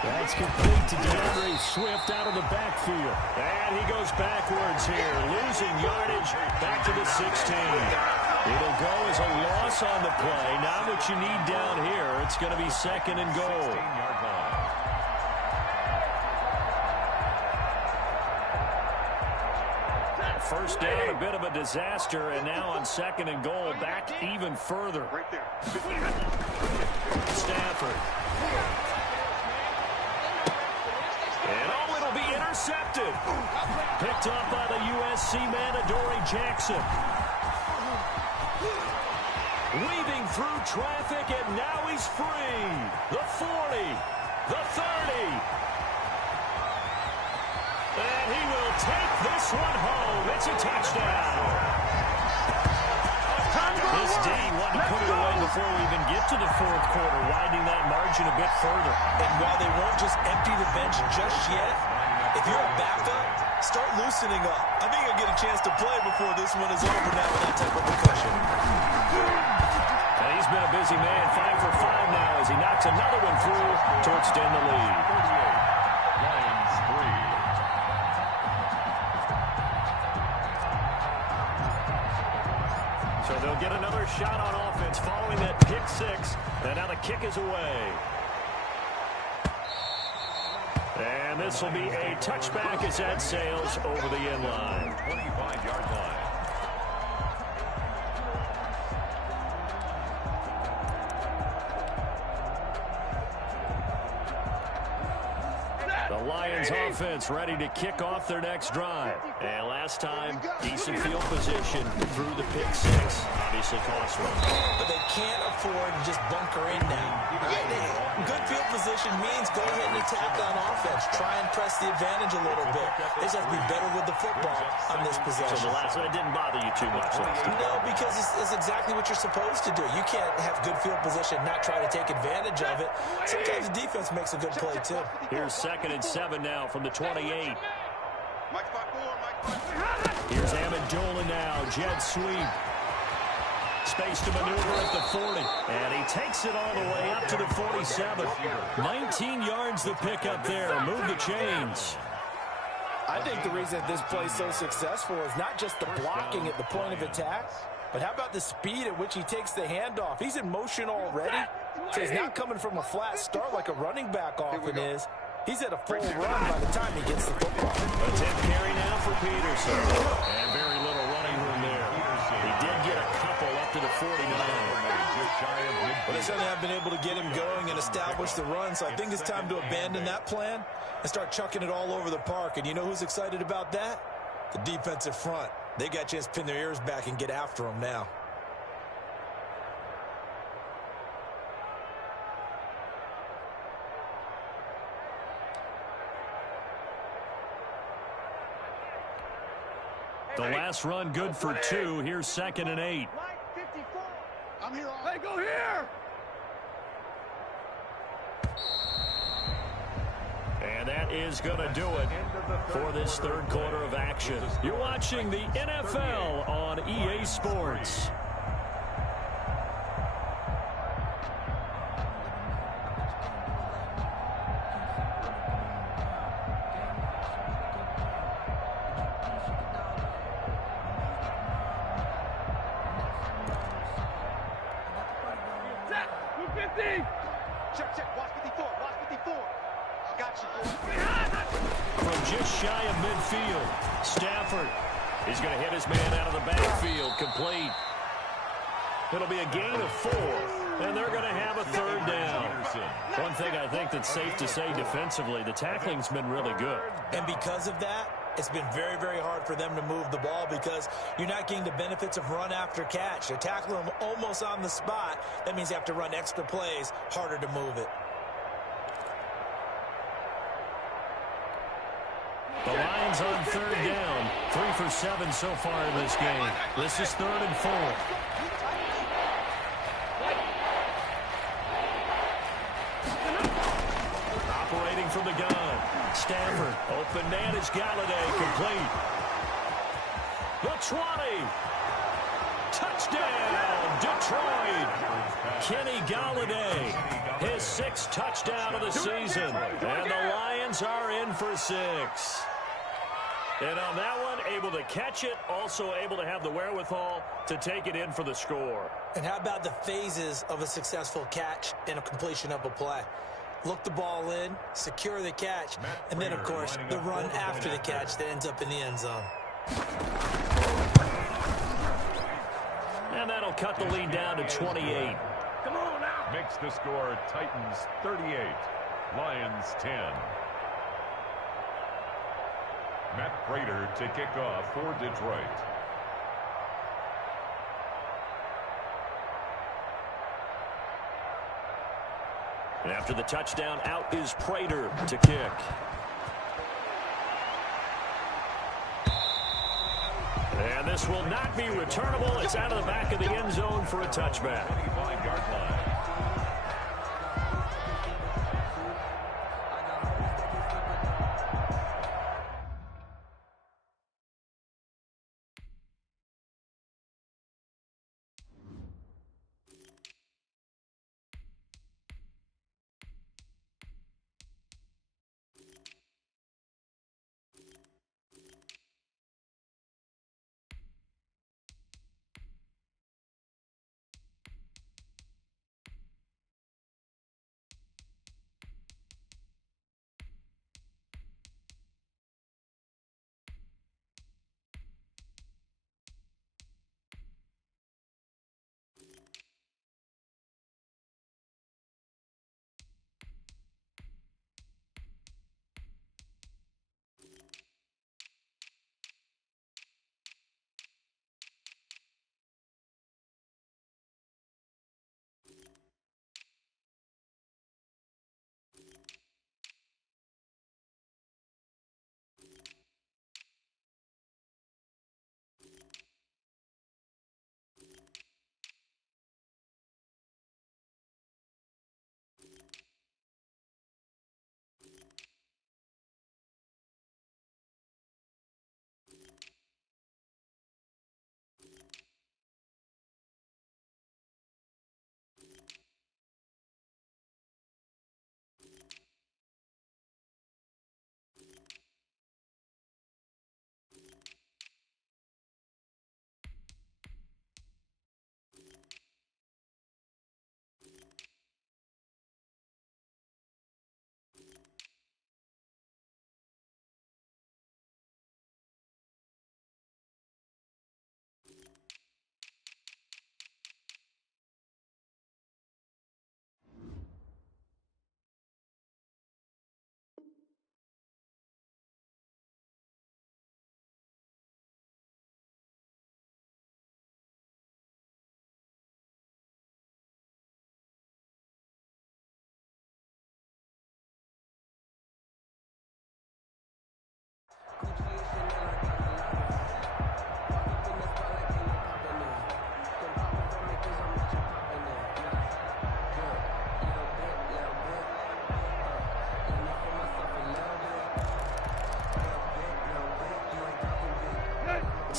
That's complete to DeAndre Swift out of the backfield. And he goes backwards here, losing yardage back to the 16. It'll go as a loss on the play. Not what you need down here. It's going to be 2nd and goal. 16-yard line. First down, a bit of a disaster, and now on 2nd and goal, back even further. Right there. Stafford. And oh, it'll be intercepted. Picked up by the USC man, Adoree Jackson. Weaving through traffic, and now he's free. The 40, the 30. And he will take this one home. It's a touchdown. This D wanted to put it away before we even get to the 4th quarter, widening that margin a bit further. And while they won't just empty the bench just yet, if you're a backup, start loosening up. I think you'll get a chance to play before this one is over now with that type of concussion. And he's been a busy man, 5 for 5 now as he knocks another one through to extend the lead. 38, Lions 3. So they'll get another shot on offense following that pick 6. And now the kick is away. And this will be a touchback as that sails over the end line. 25-yard line. The Lions offense ready to kick off their next drive. And last time, decent field position through the pick 6. Obviously cost one. But they can't afford to just bunker in now. Good field position means go ahead and attack on offense. Try and press the advantage a little bit. They just have to be better with the football on this possession. So the last one didn't bother you too much last time. No, because it's exactly what you're supposed to do. You can't have good field position, not try to take advantage of it. Sometimes the defense makes a good play, too. Here's 2nd and 7 now from the 28. Mike 5-4, Mike 5-4. Here's Amendola now. Jet sweep. Space to maneuver at the 40. And he takes it all the way up to the 47. 19 yards the pick up there. Move the chains. I think the reason this play is so successful is not just the blocking at the point of attack, but how about the speed at which he takes the handoff? He's in motion already, so he's not coming from a flat start like a running back often is. He's at a full run by the time he gets the football. A 10 carry now for Peterson. And very little running room there. He did get a couple up to the 49. Just shy of Well, they certainly have been able to get him going and establish the run, so I think it's time to abandon that plan and start chucking it all over the park. And you know who's excited about that? The defensive front. They got a chance to pin their ears back and get after him now. The last run good for 2. Here's 2nd and 8. I'm here. Hey, go here! And that is going to do it for this third quarter of action. You're watching the NFL on EA Sports. Check. Watch 54. Watch 54. Got you, boy. From just shy of midfield, Stafford is going to hit his man out of the backfield, complete. It'll be a gain of 4, and they're going to have a third down. One thing I think that's safe to say defensively, the tackling's been really good. And because of that, it's been very, very hard for them to move the ball because you're not getting the benefits of run after catch. They're tackling them almost on the spot. That means you have to run extra plays, harder to move it. The Lions on third down, 3 for 7 so far in this game. This is 3rd and 4. Operating from the gun. Stafford, open man is Galladay, complete. The 20. Touchdown, Detroit. Kenny Galladay, his 6th touchdown of the season. And the Lions are in for 6. And on that one, able to catch it, also able to have the wherewithal to take it in for the score. And how about the phases of a successful catch and a completion of a play? Look the ball in, secure the catch, and then, of course, the run after the catch that ends up in the end zone. And that'll cut the lead down to 28. Come on now. Makes the score Titans 38, Lions 10. Matt Prater to kick off for Detroit. And after the touchdown, out is Prater to kick. And this will not be returnable. It's out of the back of the end zone for a touchback. 25-yard line.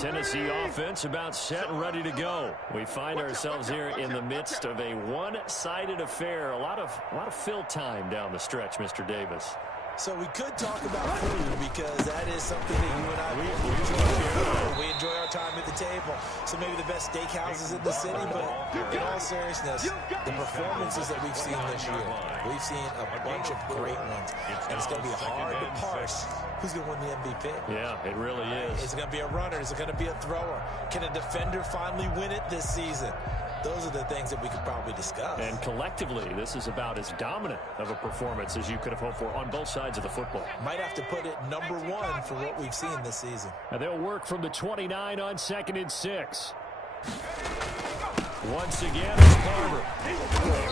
Tennessee offense about set and ready to go. We find ourselves here in the midst of a one-sided affair. A lot of fill time down the stretch, Mr. Davis. So we could talk about food because that is something that you and I we enjoy our time at the table. So maybe the best steakhouses in the city, but in all seriousness, the performances that we've seen this year, we've seen a bunch of great ones. And it's going to be hard to parse who's going to win the MVP. Yeah, it really is. Is it going to be a runner? Is it going to be a thrower? Can a defender finally win it this season? Those are the things that we could probably discuss. And collectively, this is about as dominant of a performance as you could have hoped for on both sides of the football. Might have to put it number one for what we've seen this season. And they'll work from the 29 on 2nd and 6. Once again, it's Carter.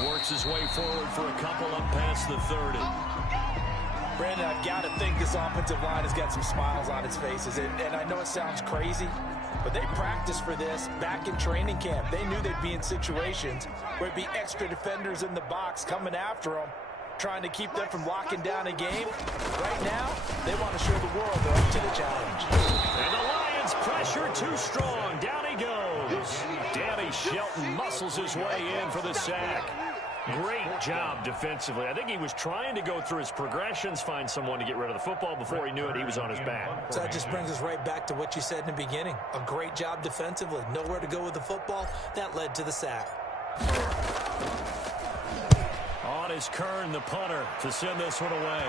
He works his way forward for a couple up past the 30. Brandon, I've got to think this offensive line has got some smiles on its faces. And I know it sounds crazy, but they practiced for this back in training camp. They knew they'd be in situations where it'd be extra defenders in the box coming after them, trying to keep them from locking down a game. Right now, they want to show the world they're up to the challenge. And the Lions pressure too strong. Down he goes. Danny Shelton muscles his way in for the sack. Great job defensively. I think he was trying to go through his progressions, find someone to get rid of the football. Before he knew it, he was on his back. So that just brings us right back to what you said in the beginning. A great job defensively. Nowhere to go with the football. That led to the sack. On is Kern, the punter, to send this one away.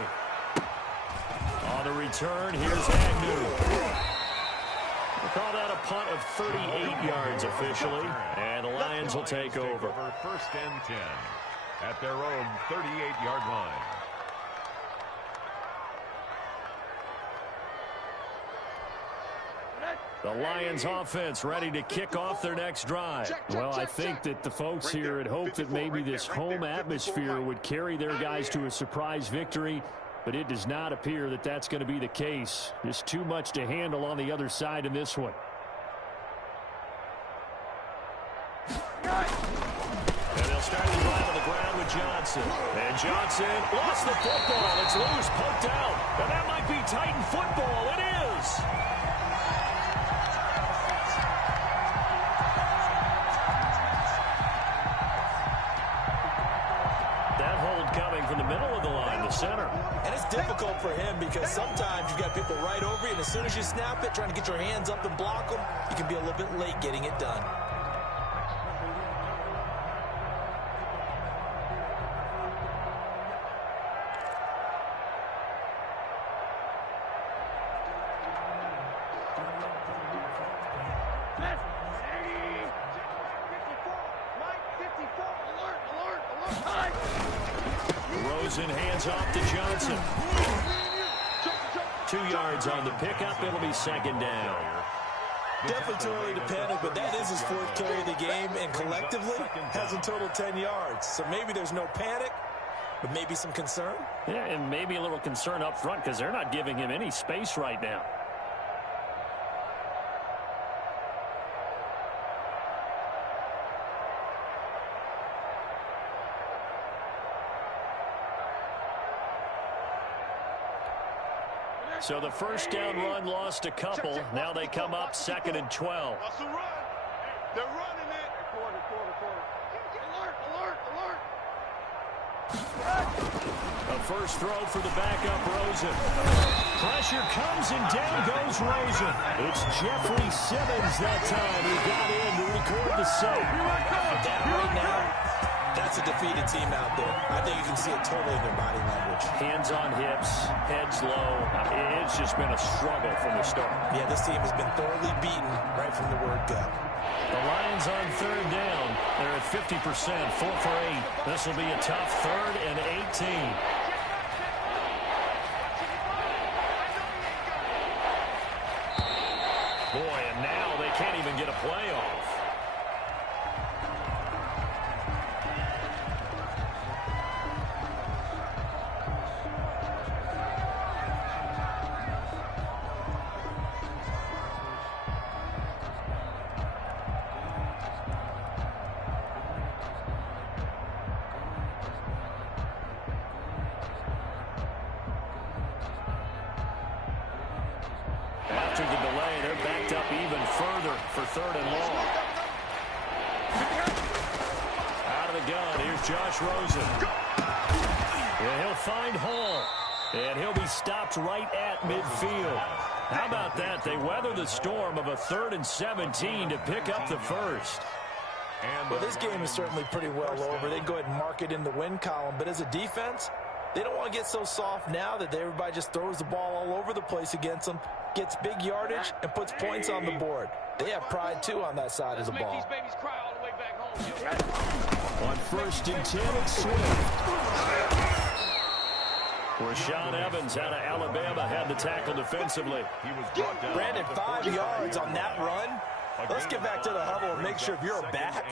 On the return, here's Agnew. We'll call that a punt of 38 yards officially. And the Lions will take over. First and 10 at their own 38-yard line. The Lions offense ready to kick off their next drive. Well, I think that the folks here had hoped that maybe this home atmosphere would carry their guys to a surprise victory, but it does not appear that that's going to be the case. Just too much to handle on the other side in this one. And they'll start the drive on the ground with Johnson. And Johnson lost the football. It's loose, poked out. And that might be Titan football. It is. That hold coming from the middle of the line, the center. And it's difficult for him because sometimes you've got people right over you, and as soon as you snap it, trying to get your hands up and block them, you can be a little bit late getting it done. Rosen hands off to Johnson. 2 yards on the pickup. It'll be second down. Definitely too early to panic, but that is his 4th carry of the game, and collectively has in total 10 yards. So maybe there's no panic, but maybe some concern. Yeah, and maybe a little concern up front because they're not giving him any space right now. So the first down run lost a couple. Now they come up 2nd and 12. That's a run. They're running it. Quarter. Alert. A first throw for the backup, Rosen. Pressure comes and down goes Rosen. It's Jeffrey Simmons that time who got in to record the sack. That right now, that's a defeated team out there. I think you can see it totally in their body language. Hands on hips, heads low. It's just been a struggle from the start. Yeah, this team has been thoroughly beaten right from the word go. The Lions on 3rd down. They're at 50%, 4 for 8. This will be a tough 3rd and 18. Boy, and now they can't even get a play off. after the delay. They're backed up even further for 3rd and long. Out of the gun, here's Josh Rosen. And he'll find Hall. And he'll be stopped right at midfield. How about that? They weather the storm of a 3rd and 17 to pick up the first. Well, this game is certainly pretty well over. They can go ahead and mark it in the win column. But as a defense, they don't want to get so soft now that everybody just throws the ball all over the place against them, gets big yardage, and puts points on the board. They have pride, too, on that side of the ball. On 1st and 10, it's Swift. Rashaan Evans out of Alabama had the tackle defensively. Brandon, 5 yards on that run. Let's get back to the huddle and make sure if you're a back,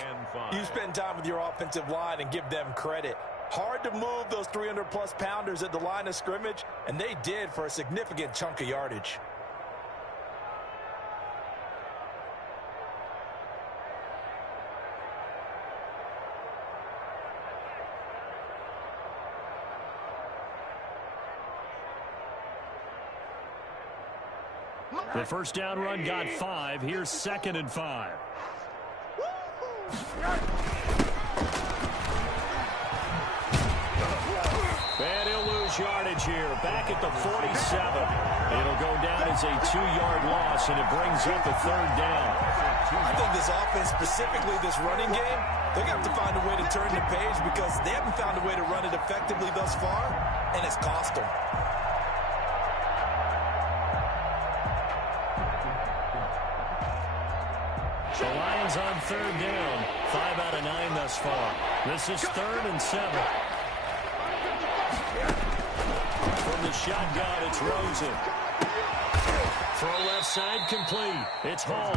you spend time with your offensive line and give them credit. Hard to move those 300-plus pounders at the line of scrimmage, and they did for a significant chunk of yardage. The first down run got 5. Here's 2nd and 5. And he'll lose yardage here. Back at the 47. It'll go down as a 2-yard loss, and it brings up a 3rd down. I think this offense, specifically this running game, they're going to have to find a way to turn the page because they haven't found a way to run it effectively thus far, and it's cost them. The Lions on 3rd down. 5 out of 9 thus far. This is 3rd and 7. From the shotgun, it's Rosen. Throw left side complete. It's Hall.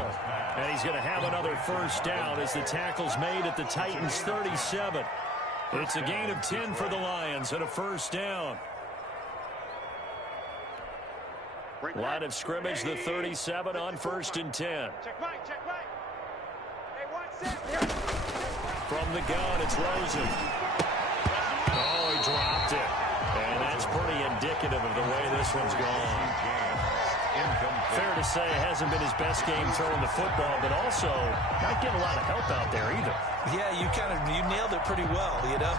And he's going to have another first down as the tackle's made at the Titans' 37. It's a gain of 10 for the Lions and a first down. Line of scrimmage, the 37 on 1st and 10. From the gun, it's Rosen. Oh, he dropped it. And that's pretty indicative of the way this one's gone. Fair to say it hasn't been his best game throwing the football, but also not getting a lot of help out there either. Yeah, you nailed it pretty well, you know.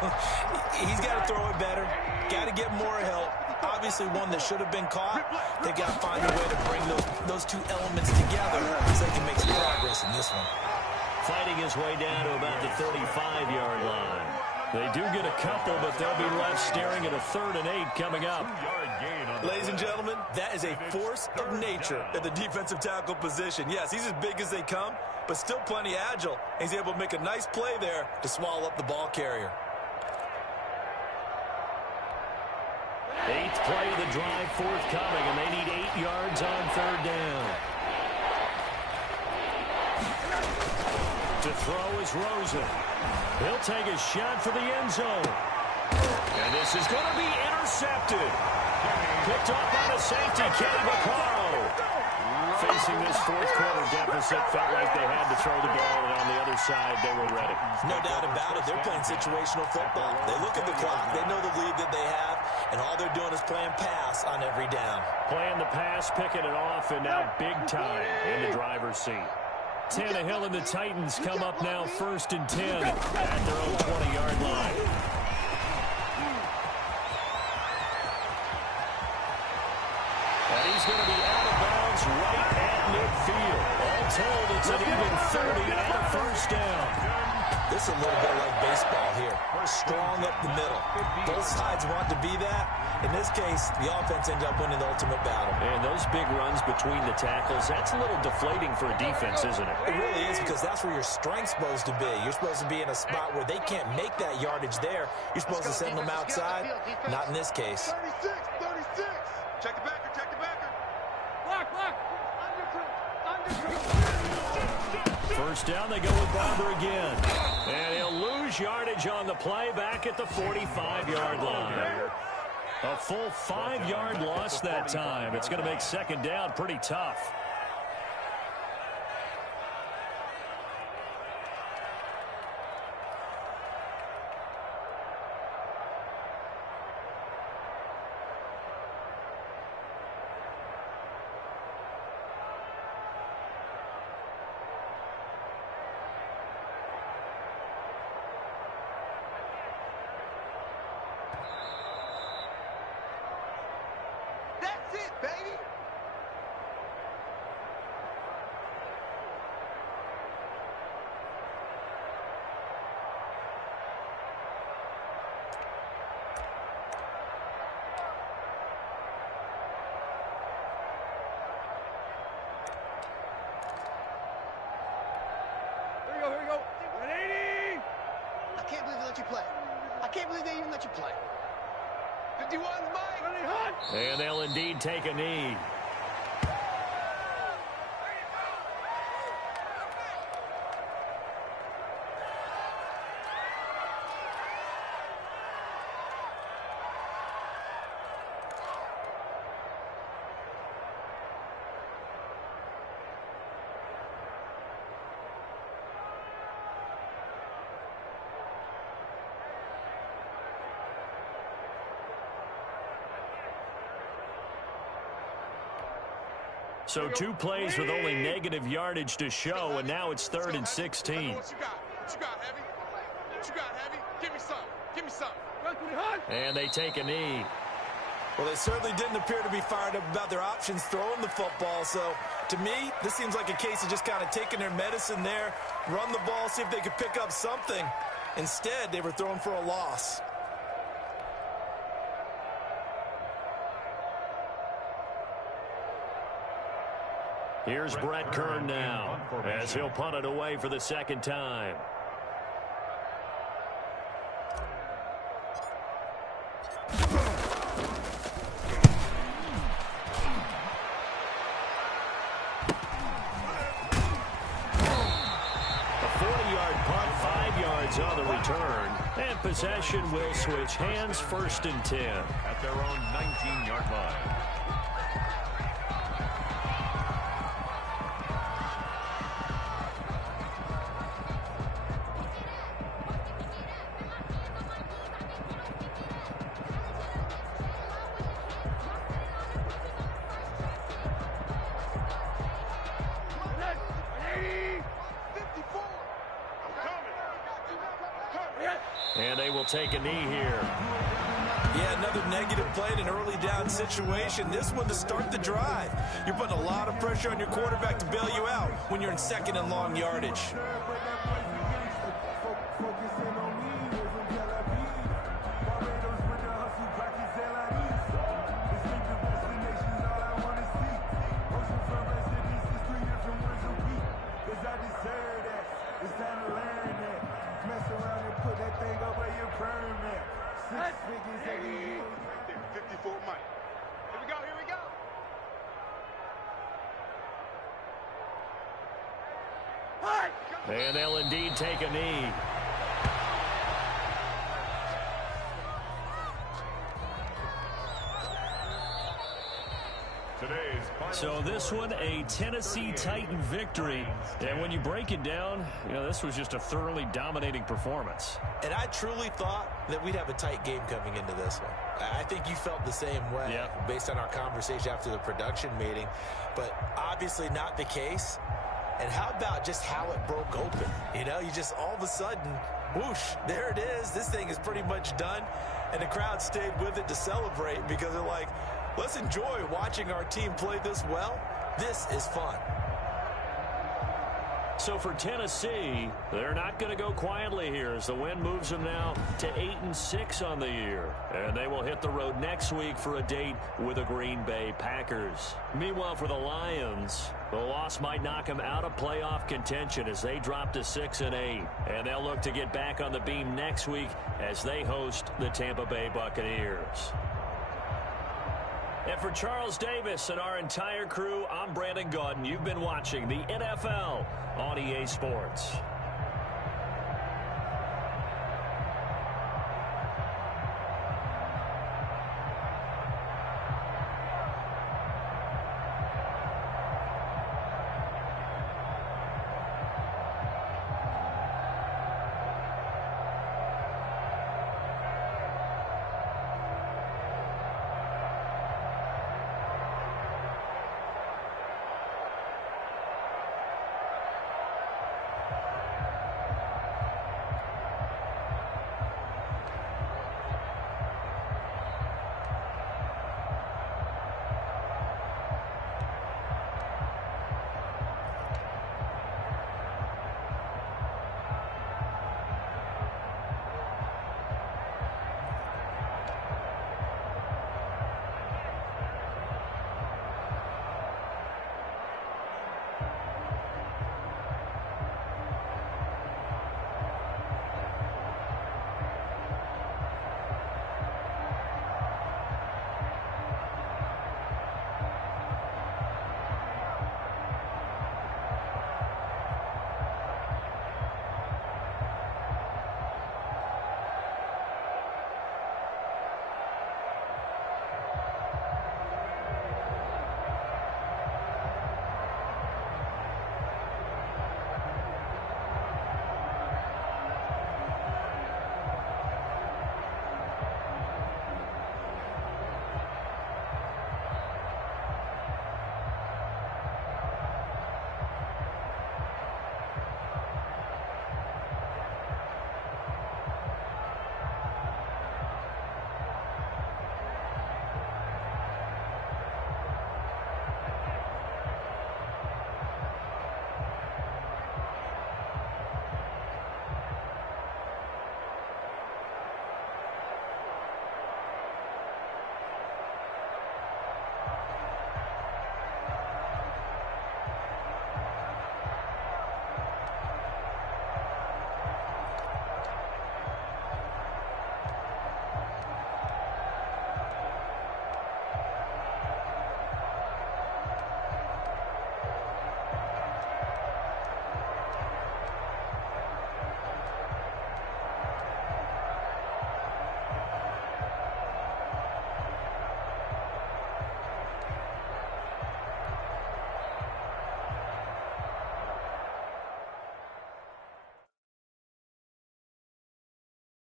He's got to throw it better. Got to get more help. Obviously one that should have been caught. They got to find a way to bring those two elements together so they can make some progress in this one. Fighting his way down to about the 35-yard line. They do get a couple, but they'll be left staring at a 3rd and 8 coming up. Ladies and gentlemen, that is a force of nature at the defensive tackle position. Yes, he's as big as they come, but still plenty agile. He's able to make a nice play there to swallow up the ball carrier. 8th play of the drive forthcoming, and they need 8 yards on 3rd down. To throw is Rosen. He'll take a shot for the end zone. And this is going to be intercepted. Picked up by the safety, Kenny Vaccaro. Facing this 4th quarter deficit, felt like they had to throw the ball, and on the other side, they were ready. No doubt about it. They're playing situational football. They look at the clock. They know the lead that they have, and all they're doing is playing pass on every down. Playing the pass, picking it off, and now big time in the driver's seat. Tannehill and the Titans come up now 1st and 10 at their own 20-yard line. And he's going to be out of bounds right at midfield. All told, it's an even 30 and a first down. This is a little bit like baseball here. Strong up the middle. Both sides want to be that. In this case, the offense ended up winning the ultimate battle. And those big runs between the tackles, that's a little deflating for a defense, isn't it? It really is, because that's where your strength's supposed to be. You're supposed to be in a spot where they can't make that yardage there. You're supposed to send them outside. Not in this case. 36. Check the backer, check the backer. Block. First down, they go with Barber again. And he'll lose yardage on the play back at the 45-yard line. A full 5-yard loss that time. It's going to make 2nd down pretty tough. play. I can't believe they even let you play. 51's mine. And they'll indeed take a knee. So 2 plays with only negative yardage to show, and now it's 3rd and 16. What you got? What you got, Heavy? What you got, Heavy? Give me some. Give me some. And they take a knee. Well, they certainly didn't appear to be fired up about their options throwing the football. So, to me, this seems like a case of just kind of taking their medicine there, run the ball, see if they could pick up something. Instead, they were throwing for a loss. Here's Brett Kern now, as he'll punt it away for the 2nd time. A 40-yard punt, 5 yards on the return. And possession will switch hands, 1st and 10. At their own 19-yard line. And they will take a knee here. Yeah, another negative play in an early down situation. This one to start the drive. You're putting a lot of pressure on your quarterback to bail you out when you're in 2nd and long yardage. And they'll indeed take a knee. So this one, a Tennessee Titan victory. And when you break it down, you know, this was just a thoroughly dominating performance. And I truly thought that we'd have a tight game coming into this one. I think you felt the same way based on our conversation after the production meeting. But obviously not the case. And how about just how it broke open? You know, you just all of a sudden, whoosh, there it is. This thing is pretty much done. And the crowd stayed with it to celebrate because they're like, let's enjoy watching our team play this well. This is fun. So for Tennessee, they're not going to go quietly here as the win moves them now to 8-6 on the year. And they will hit the road next week for a date with the Green Bay Packers. Meanwhile, for the Lions, the loss might knock them out of playoff contention as they drop to 6-8. And they'll look to get back on the beam next week as they host the Tampa Bay Buccaneers. And for Charles Davis and our entire crew, I'm Brandon Gaudin. You've been watching the NFL on EA Sports.